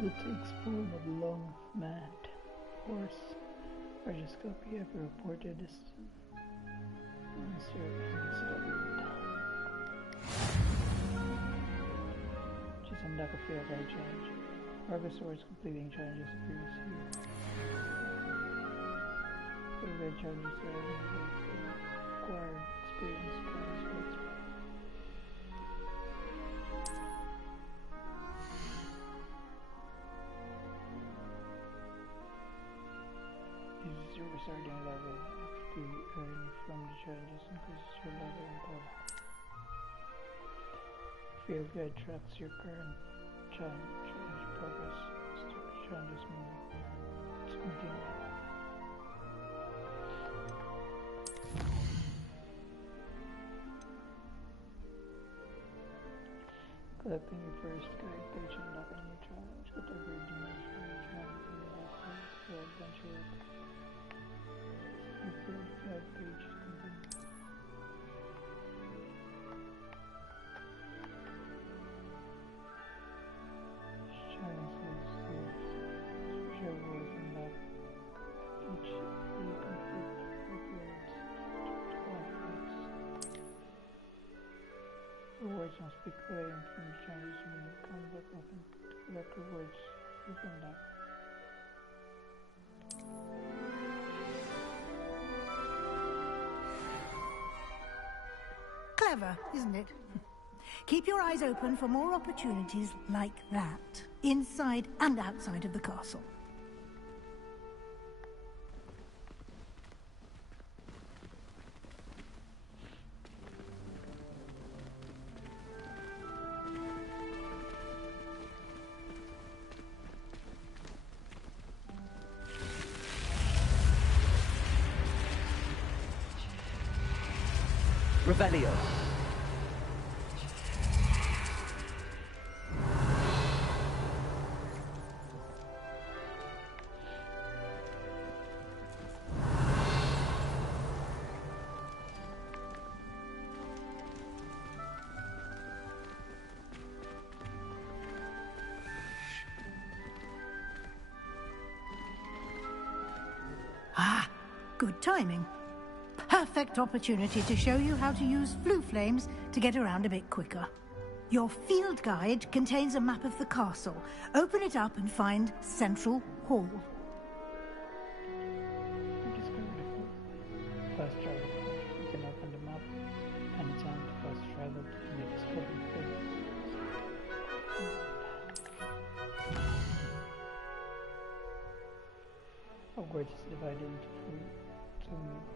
It takes form of long mad horse. Largest copy ever reported is just unlock a field guide challenge. Harvestors completing challenges appears here. Field guide challenges are acquire experience points. Your starting level to earn from the challenges increases your level and power. Field guide tracks your current challenge progress. Start challenges to continue. Collecting your first guide page and unlock a new challenge. Whatever you do, challenge in the last phase for adventure. The field guide page is complete. Challenges special rewards unlock each you complete rewards to 12 weeks. Rewards must be claimed from the challenges when you come back open to collect rewards you've unlocked. Clever, isn't it? Keep your eyes open for more opportunities like that, inside and outside of the castle. Revelio. Good timing. Perfect opportunity to show you how to use flue flames to get around a bit quicker. Your field guide contains a map of the castle. Open it up and find Central Hall. Fast travel. You can open the map anytime to fast travel to the discovered field. Hogwarts is divided into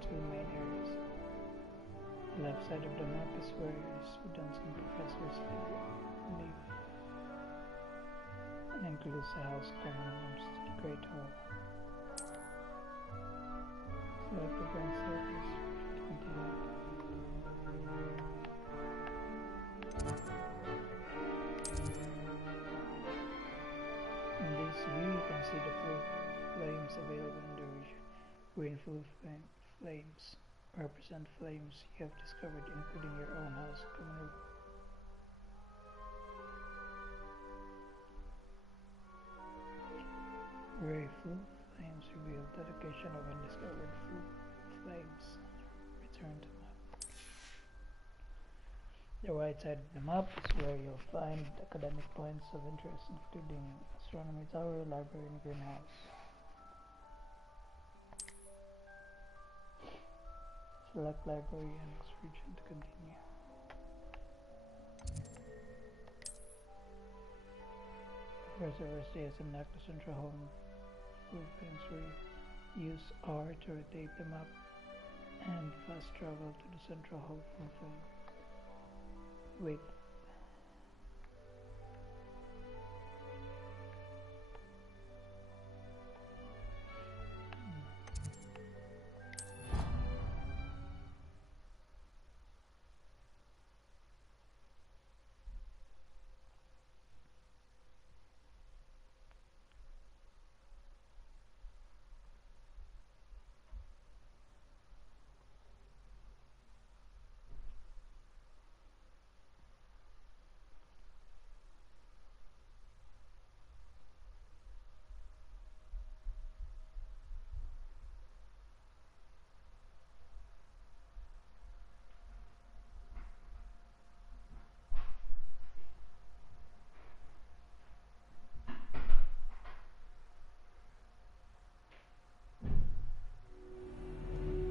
two main areas. The left side of the map is where students and professors live, and includes the house common rooms to the Great Hall. Select the grand staircase to continue. In this view, you can see the flames available in the region. Green flames represent flames you have discovered, including your own house common room. Gray flames reveal the location of undiscovered flames. Return to map. The right side of the map is where you'll find academic points of interest, including astronomy tower, library, and greenhouse. Select library and its region to continue. Professor Rusty has unlocked the central home blueprints where use R to rotate the map and fast travel to the central hall blueprint. Wait.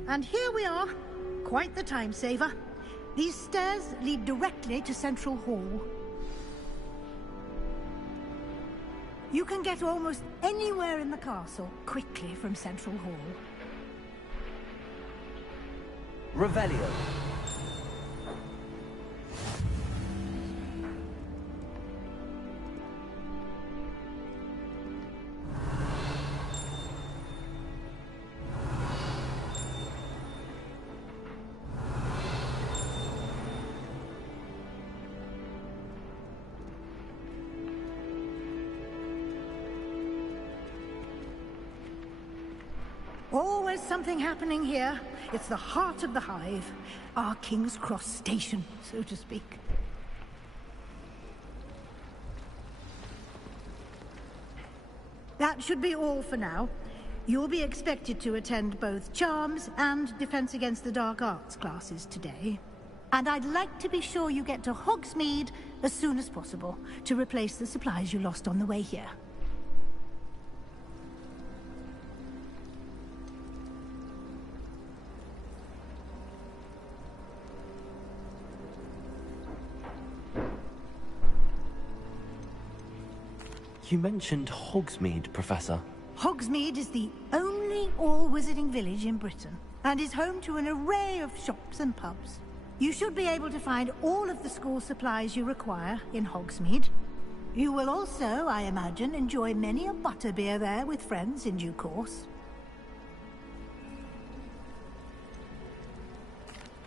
And here we are. Quite the time saver. These stairs lead directly to Central Hall. You can get almost anywhere in the castle quickly from Central Hall. Revelio. Always something happening here. It's the heart of the hive. Our King's Cross station, so to speak. That should be all for now. You'll be expected to attend both Charms and Defense Against the Dark Arts classes today. And I'd like to be sure you get to Hogsmeade as soon as possible to replace the supplies you lost on the way here. You mentioned Hogsmeade, Professor. Hogsmeade is the only all-wizarding village in Britain, and is home to an array of shops and pubs. You should be able to find all of the school supplies you require in Hogsmeade. You will also, I imagine, enjoy many a butterbeer there with friends in due course.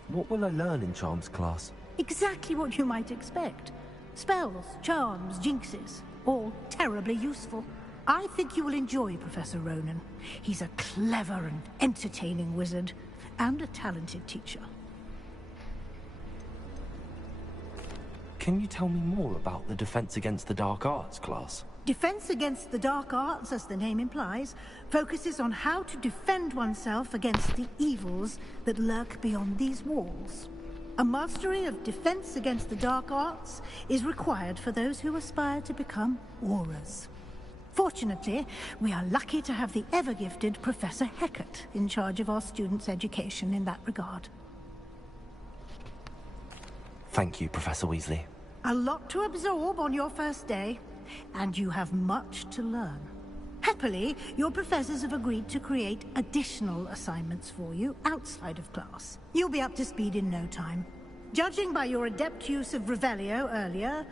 What will I learn in Charms class? Exactly what you might expect. Spells, charms, jinxes. All terribly useful. I think you will enjoy Professor Ronan. He's a clever and entertaining wizard, and a talented teacher. can you tell me more about the Defense Against the Dark Arts class? Defense Against the Dark Arts, as the name implies, focuses on how to defend oneself against the evils that lurk beyond these walls. A mastery of Defense Against the Dark Arts is required for those who aspire to become Aurors. Fortunately, we are lucky to have the ever-gifted Professor Hecat in charge of our students' education in that regard. Thank you, Professor Weasley. A lot to absorb on your first day, and you have much to learn. Happily, your professors have agreed to create additional assignments for you outside of class. You'll be up to speed in no time. Judging by your adept use of Revelio earlier,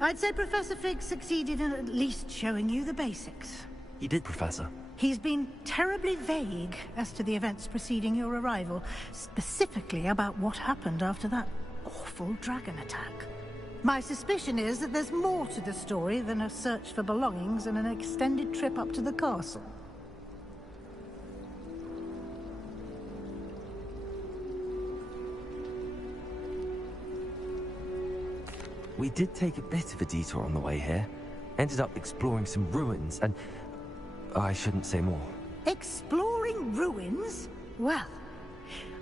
I'd say Professor Fig succeeded in at least showing you the basics. He did, Professor. He's been terribly vague as to the events preceding your arrival, specifically about what happened after that awful dragon attack. My suspicion is that there's more to the story than a search for belongings and an extended trip up to the castle. We did take a bit of a detour on the way here. Ended up exploring some ruins and... I shouldn't say more. Exploring ruins? Well,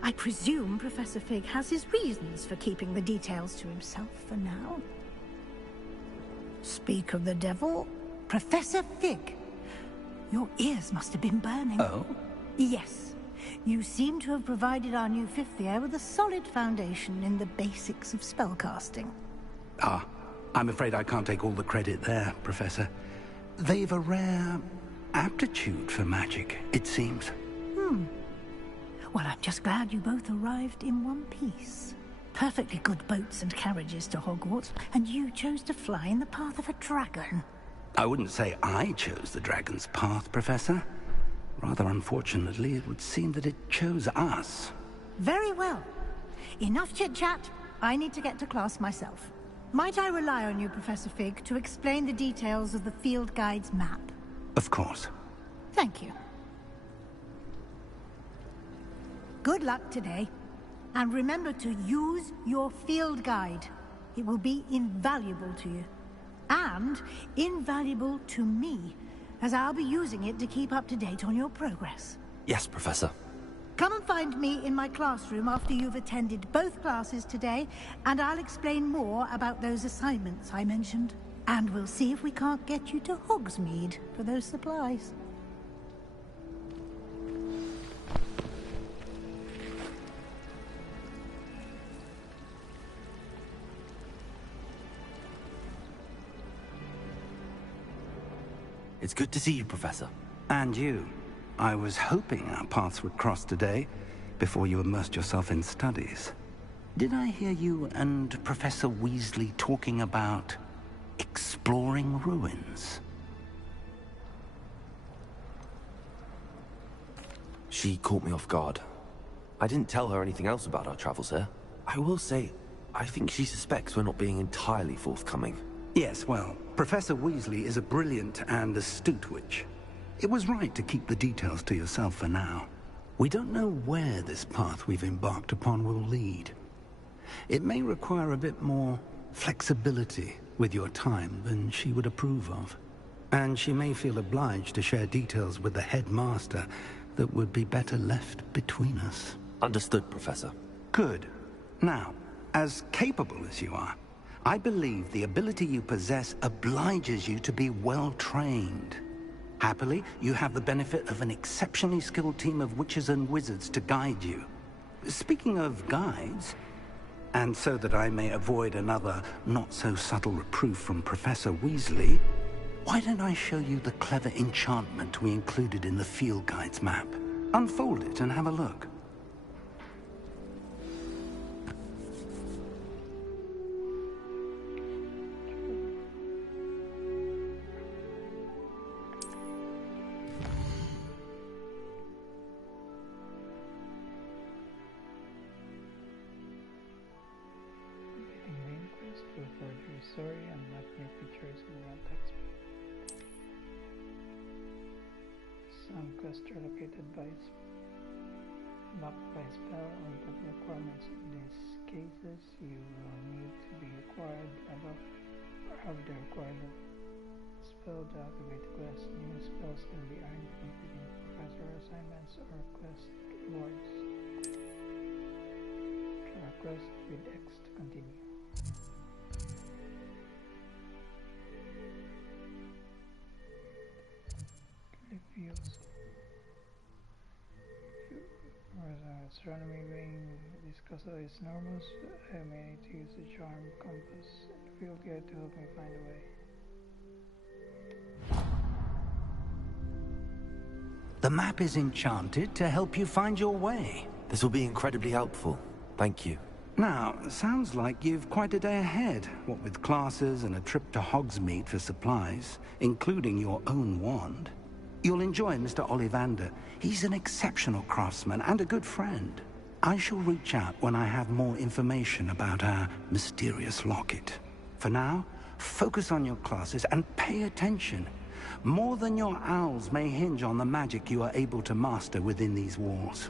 I presume Professor Fig has his reasons for keeping the details to himself for now. Speak of the devil, Professor Fig. Your ears must have been burning. Oh? Yes. You seem to have provided our new fifth year with a solid foundation in the basics of spellcasting. Ah, I'm afraid I can't take all the credit there, Professor. They've a rare aptitude for magic, it seems. Well, I'm just glad you both arrived in one piece. Perfectly good boats and carriages to Hogwarts, and you chose to fly in the path of a dragon. I wouldn't say I chose the dragon's path, Professor. Rather unfortunately, it would seem that it chose us. Very well. Enough chit-chat. I need to get to class myself. Might I rely on you, Professor Fig, to explain the details of the field guide's map? Of course. Thank you. Good luck today. And remember to use your field guide. It will be invaluable to you. And invaluable to me, as I'll be using it to keep up to date on your progress. Yes, Professor. Come and find me in my classroom after you've attended both classes today, and I'll explain more about those assignments I mentioned. And we'll see if we can't get you to Hogsmeade for those supplies. It's good to see you, Professor. And you. I was hoping our paths would cross today, before you immersed yourself in studies. Did I hear you and Professor Weasley talking about exploring ruins? She caught me off guard. I didn't tell her anything else about our travels here. I will say, I think she suspects we're not being entirely forthcoming. Yes, well, Professor Weasley is a brilliant and astute witch. It was right to keep the details to yourself for now. We don't know where this path we've embarked upon will lead. It may require a bit more flexibility with your time than she would approve of. And she may feel obliged to share details with the headmaster that would be better left between us. Understood, Professor. Good. Now, as capable as you are, I believe the ability you possess obliges you to be well-trained. Happily, you have the benefit of an exceptionally skilled team of witches and wizards to guide you. Speaking of guides, and so that I may avoid another not-so-subtle reproof from Professor Weasley, why don't I show you the clever enchantment we included in the field guide's map? Unfold it and have a look. Sorry, unlock new features in one textbook. Some quests are located by locked by spell or the requirements of this cases, you will need to be required level or have the required spell to activate the quest. New spells can be earned completing professor assignments or quest rewards. Try a quest with X to continue. Views. Astronomy wing. This castle is normal, so I may need to use the charm compass and field guide to help me find a way. The map is enchanted to help you find your way. This will be incredibly helpful. Thank you. Now, sounds like you've quite a day ahead, what with classes and a trip to Hogsmeade for supplies, including your own wand. You'll enjoy Mr. Ollivander. He's an exceptional craftsman and a good friend. I shall reach out when I have more information about our mysterious locket. For now, focus on your classes and pay attention. More than your owls may hinge on the magic you are able to master within these walls.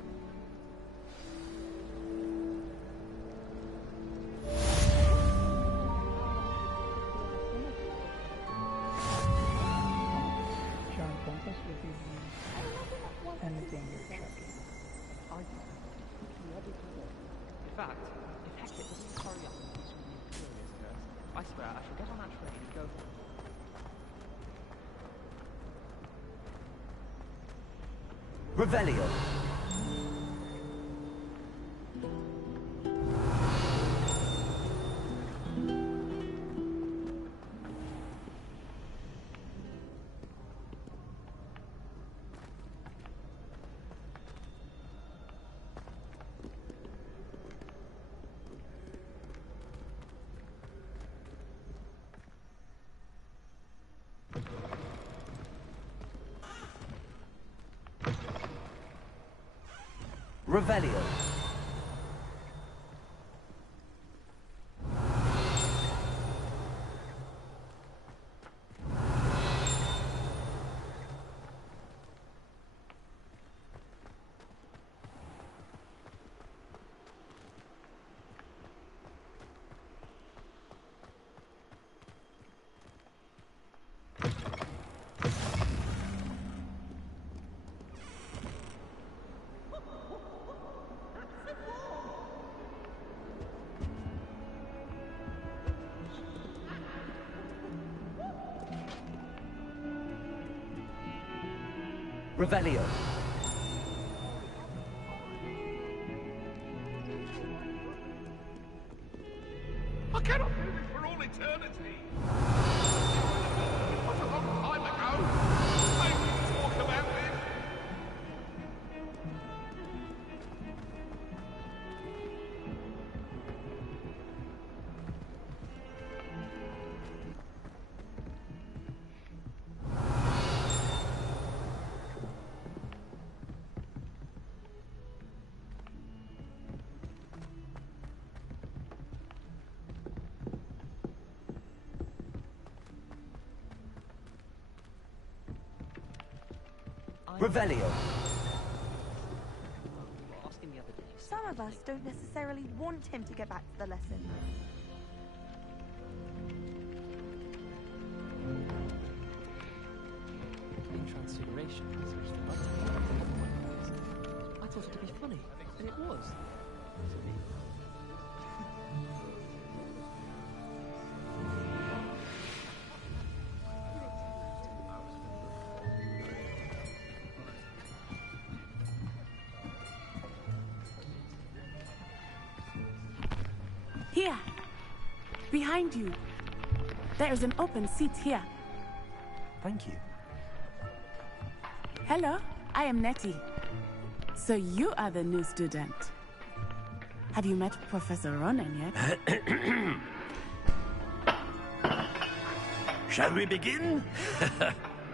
Revelio. Revelio. Revelio. I cannot do this for all eternity. What a long time ago. I will talk about this. Revelio. Some of us don't necessarily want him to get back to the lesson. In Transfiguration, I thought it'd be funny, and it was. Here! Behind you. There is an open seat here. Thank you. Hello, I am Nettie. So you are the new student. Have you met Professor Ronan yet? Shall we begin?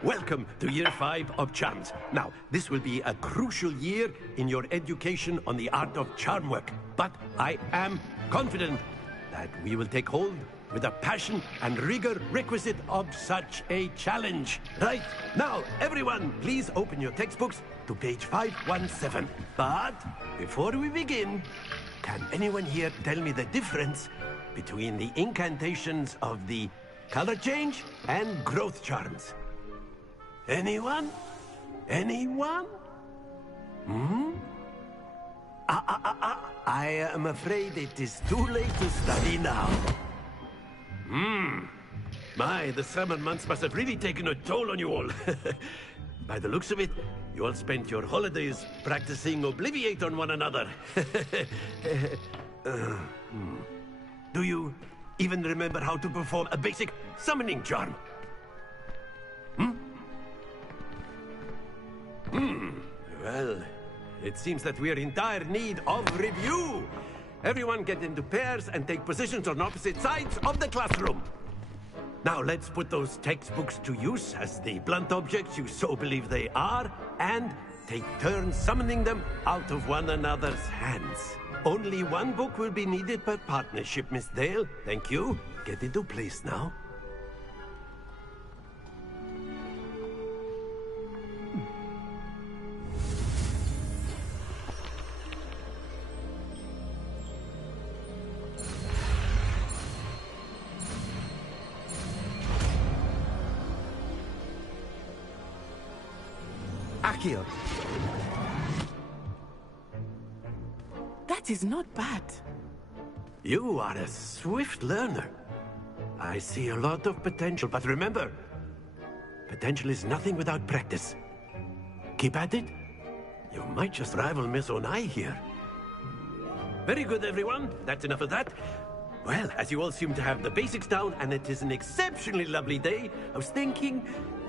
Welcome to Year 5 of Charms. Now, this will be a crucial year in your education on the art of charm work. But I am confident that we will take hold with the passion and rigor requisite of such a challenge. Right, now, everyone, please open your textbooks to page 517. But before we begin, Can anyone here tell me the difference between the incantations of the color change and growth charms? Anyone? Anyone? Hmm? I am afraid it is too late to study now. My, the summer months must have really taken a toll on you all. By the looks of it, you all spent your holidays practicing Obliviate on one another. Do you even remember how to perform a basic summoning charm? Well, it seems that we are in dire need of review. Everyone get into pairs and take positions on opposite sides of the classroom. Now let's put those textbooks to use as the blunt objects you so believe they are, and take turns summoning them out of one another's hands. Only one book will be needed per partnership, Miss Dale. Thank you. Get into place now. Accio. That is not bad. You are a swift learner. I see a lot of potential, but remember, potential is nothing without practice. Keep at it. You might just rival Miss Onai here. Very good, everyone. That's enough of that. Well, as you all seem to have the basics down, and it is an exceptionally lovely day, I was thinking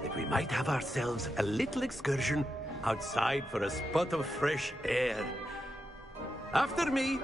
that we might have ourselves a little excursion outside for a spot of fresh air. After me.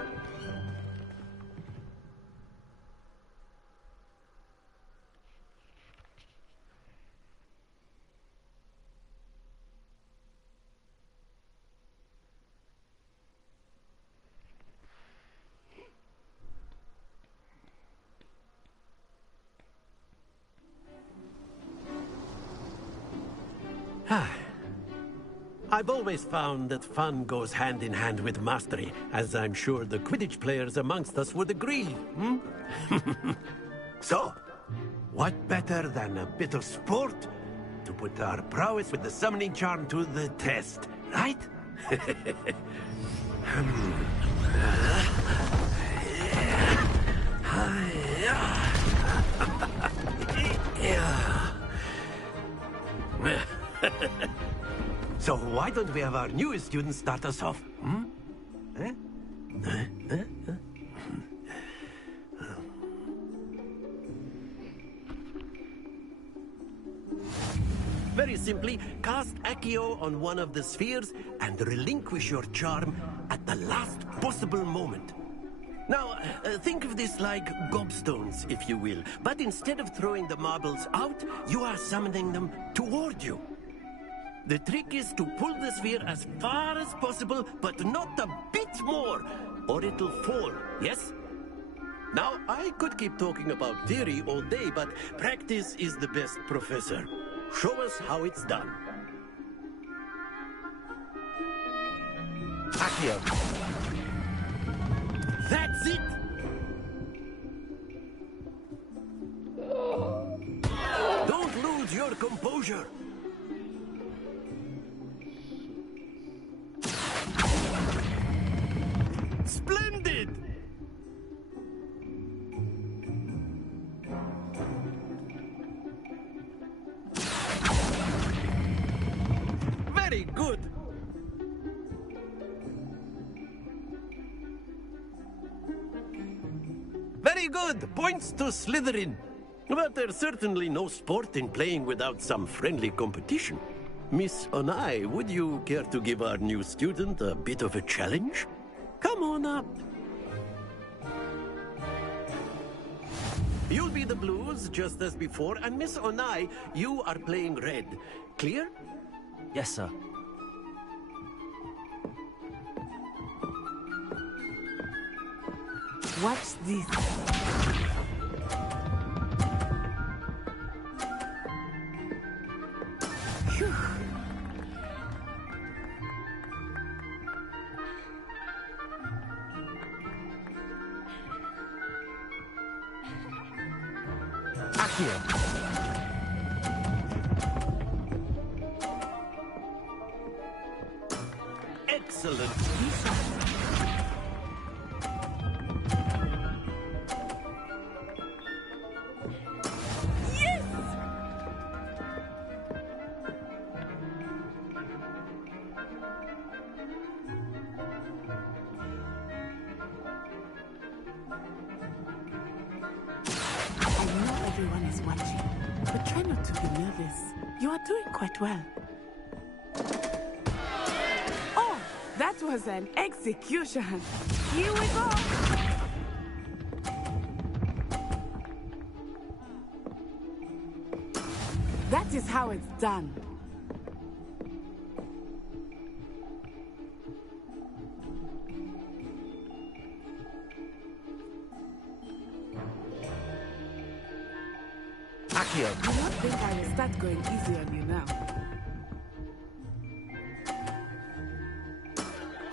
I've always found that fun goes hand in hand with mastery, as I'm sure the Quidditch players amongst us would agree. So, what better than a bit of sport to put our prowess with the summoning charm to the test, right? So why don't we have our newest student start us off? Very simply, cast Accio on one of the spheres and relinquish your charm at the last possible moment. Now, think of this like gobstones, if you will. But instead of throwing the marbles out, you are summoning them toward you. The trick is to pull the sphere as far as possible, but not a bit more, or it'll fall, yes? Now, I could keep talking about theory all day, but practice is the best professor. Show us how it's done. Accio. That's it! Don't lose your composure. Splendid! Very good! Very good! Points to Slytherin. But there's certainly no sport in playing without some friendly competition. Miss Onai, would you care to give our new student a bit of a challenge? Come on up. You'll be the blues, just as before, and Miss Onai, you are playing red. Clear? Yes, sir. Watch this. Phew. Akio. Excellent. Yes! I know everyone is watching, but try not to be nervous. You are doing quite well. Oh, that was an execution. Here we go. That is how it's done. Akio. Do not think I will start going easy on you now.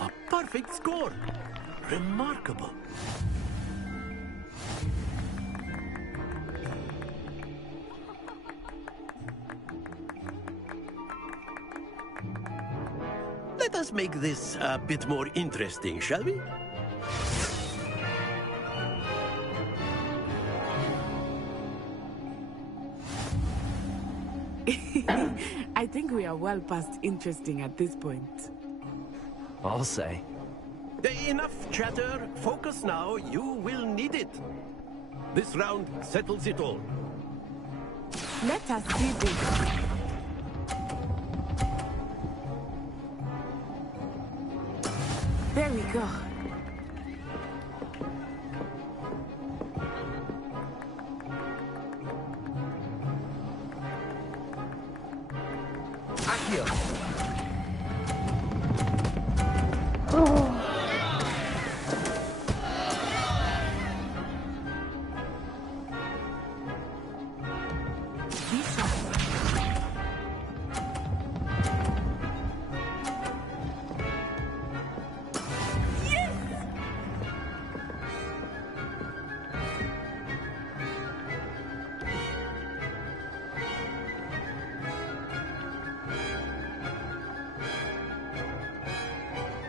A perfect score. Remarkable. Let us make this a bit more interesting, shall we? I think we are well past interesting at this point. I'll say. Enough chatter. Focus now. You will need it. This round settles it all. Let us see this. There we go. Akio.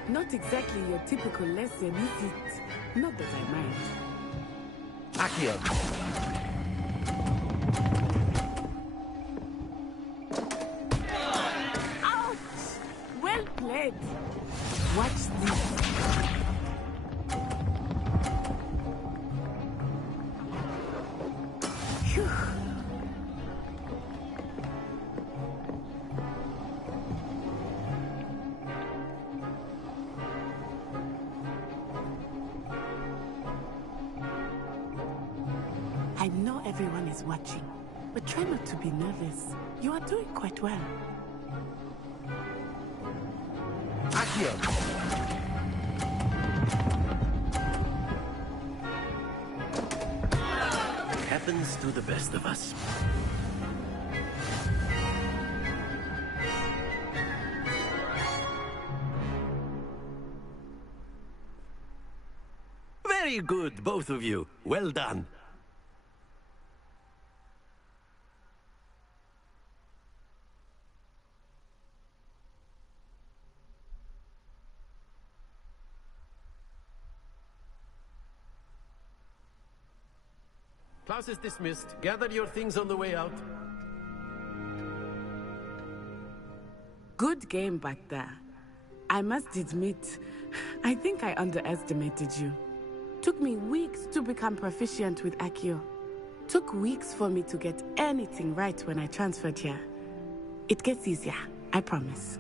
Not exactly your typical lesson, is it? Not that I mind. Akio. Ouch! Well played. Watch this. Phew. I know everyone is watching, but try not to be nervous. You are doing quite well. Akio. Happens to the best of us. Very good, both of you. Well done. Class is dismissed. Gather your things on the way out. Good game back there. I must admit, I think I underestimated you. Took me weeks to become proficient with Akio. Took weeks for me to get anything right when I transferred here. It gets easier, I promise.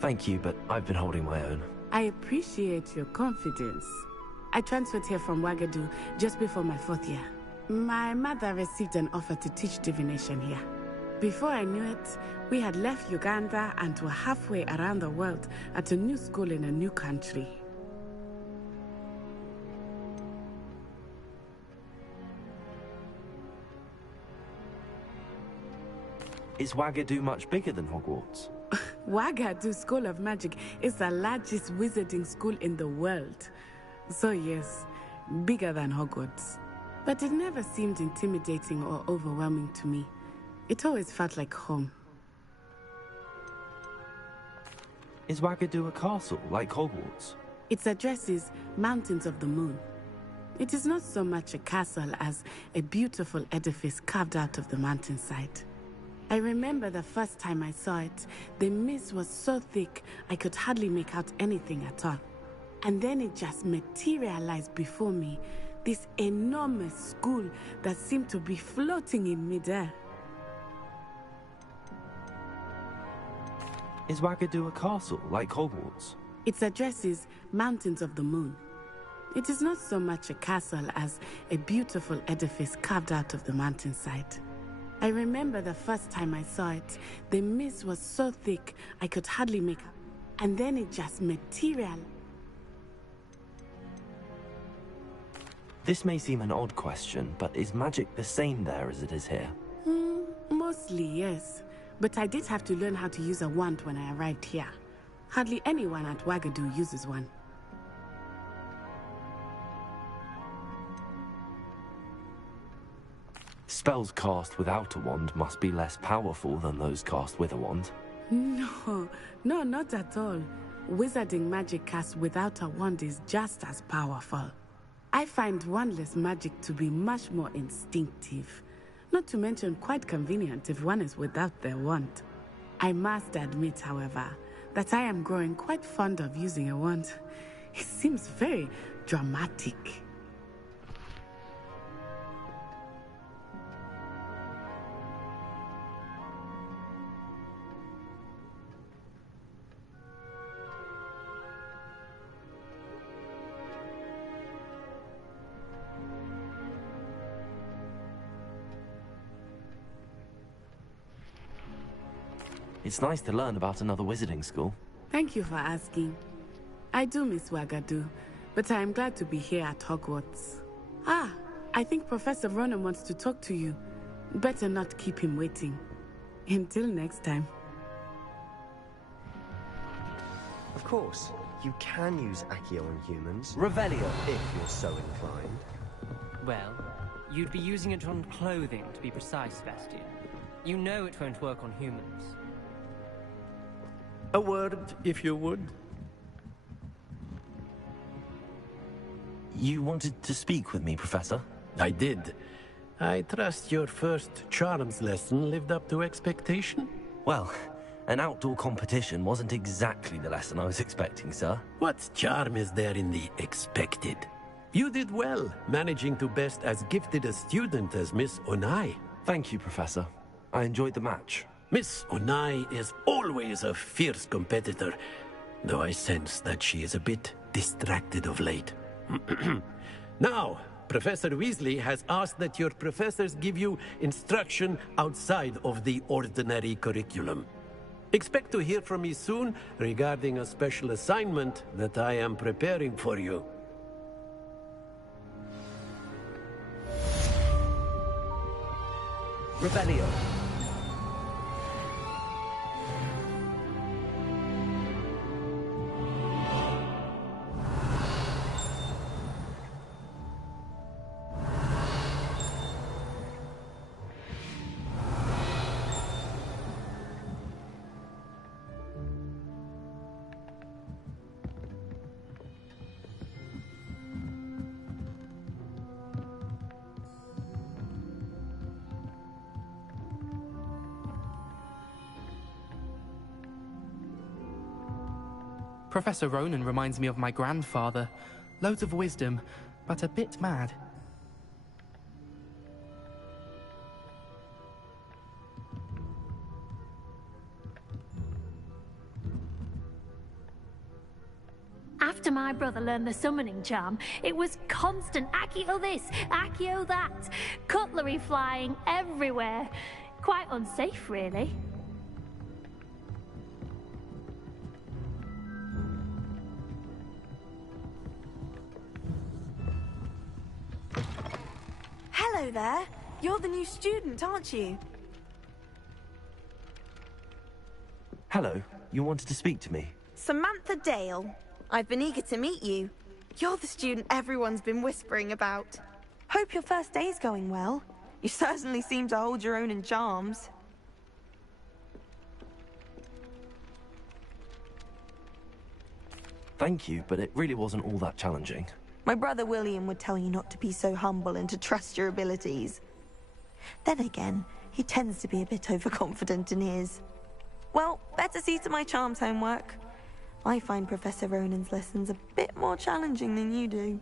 Thank you, but I've been holding my own. I appreciate your confidence. I transferred here from Wagadu just before my 4th year. My mother received an offer to teach divination here. Before I knew it, we had left Uganda and were halfway around the world at a new school in a new country. Is Wagadu much bigger than Hogwarts? Wagadu School of Magic is the largest wizarding school in the world. So yes, bigger than Hogwarts. But it never seemed intimidating or overwhelming to me. It always felt like home. Is Wagadu a castle, like Hogwarts? Its address is Mountains of the Moon. It is not so much a castle as a beautiful edifice carved out of the mountainside. I remember the first time I saw it, the mist was so thick I could hardly make out anything at all. And then it just materialized before me, this enormous school that seemed to be floating in midair. Is Wagadu a castle, like Hogwarts? Its address is Mountains of the Moon. It is not so much a castle as a beautiful edifice carved out of the mountainside. I remember the first time I saw it, the mist was so thick I could hardly make out. And then it just materialized. This may seem an odd question, but is magic the same there as it is here? Mostly, yes. But I did have to learn how to use a wand when I arrived here. Hardly anyone at Wagadu uses one. Spells cast without a wand must be less powerful than those cast with a wand. No, not at all. Wizarding magic cast without a wand is just as powerful. I find wandless magic to be much more instinctive. Not to mention quite convenient if one is without their wand. I must admit, however, that I am growing quite fond of using a wand. It seems very dramatic. It's nice to learn about another wizarding school. Thank you for asking. I do miss Wagadu, but I am glad to be here at Hogwarts. Ah, I think Professor Ronan wants to talk to you. Better not keep him waiting. Until next time. Of course, you can use Accio on humans. Revelio. If you're so inclined. Well, you'd be using it on clothing, to be precise, Sebastian. You know it won't work on humans. A word, if you would. You wanted to speak with me, Professor? I did. I trust your first charms lesson lived up to expectation? Well, an outdoor competition wasn't exactly the lesson I was expecting, sir. What charm is there in the expected? You did well, managing to best as gifted a student as Miss Onai. Thank you, Professor. I enjoyed the match. Miss Onai is always a fierce competitor, though I sense that she is a bit distracted of late. Now, Professor Weasley has asked that your professors give you instruction outside of the ordinary curriculum. Expect to hear from me soon regarding a special assignment that I am preparing for you. Revelio. Professor Ronan reminds me of my grandfather. Loads of wisdom, but a bit mad. After my brother learned the summoning charm, it was constant Accio this, Accio that. Cutlery flying everywhere. Quite unsafe, really. Hello there. You're the new student, aren't you? Hello, you wanted to speak to me? Samantha Dale. I've been eager to meet you. You're the student everyone's been whispering about. Hope your first day's going well. You certainly seem to hold your own in charms. Thank you, but it really wasn't all that challenging. My brother William would tell you not to be so humble and to trust your abilities. Then again, he tends to be a bit overconfident in his. Well, better see to my charms homework. I find Professor Ronan's lessons a bit more challenging than you do.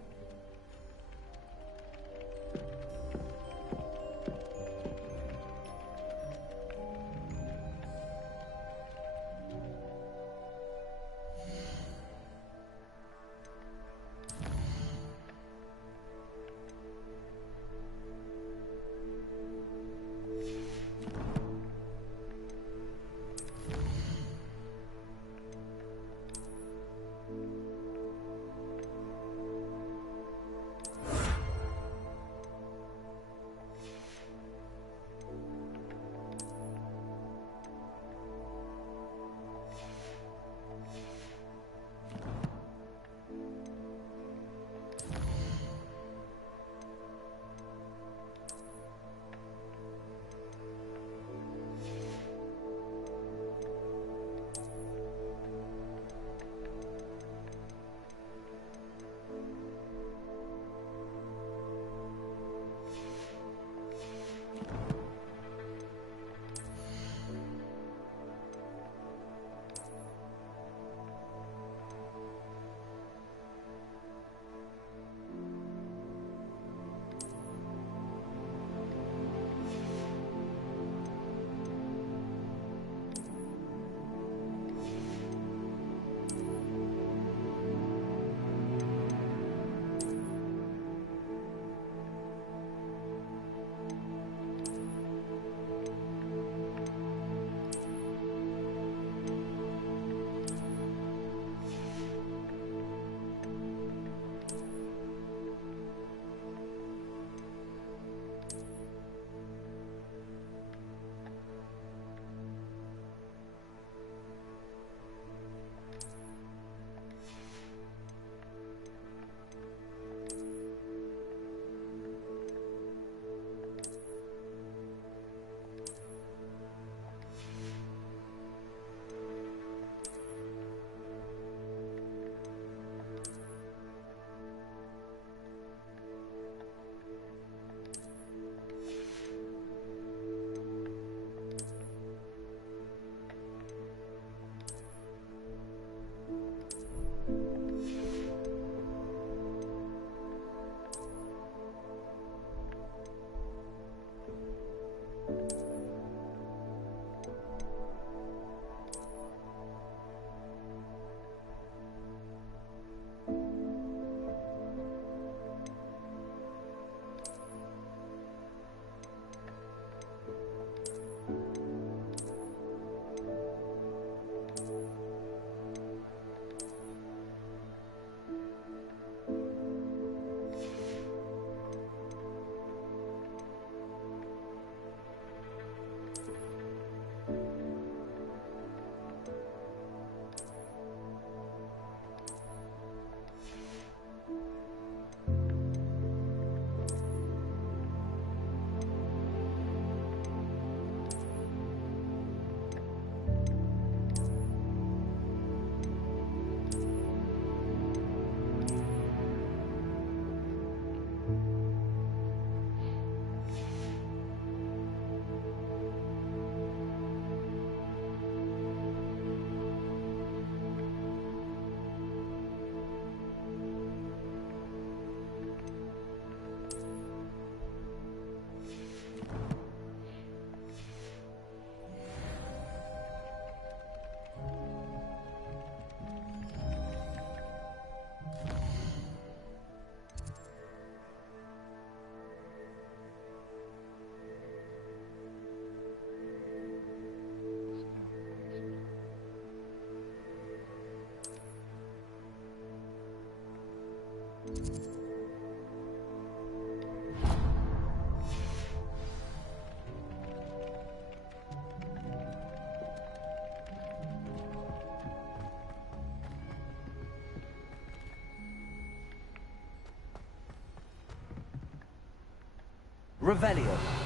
Revelio.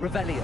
Revelio.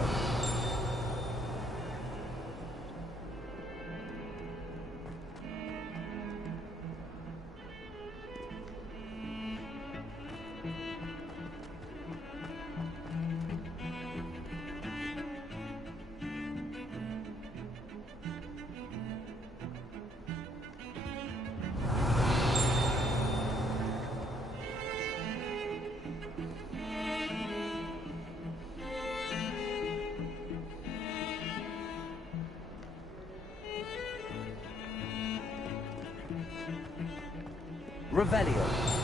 Revelio.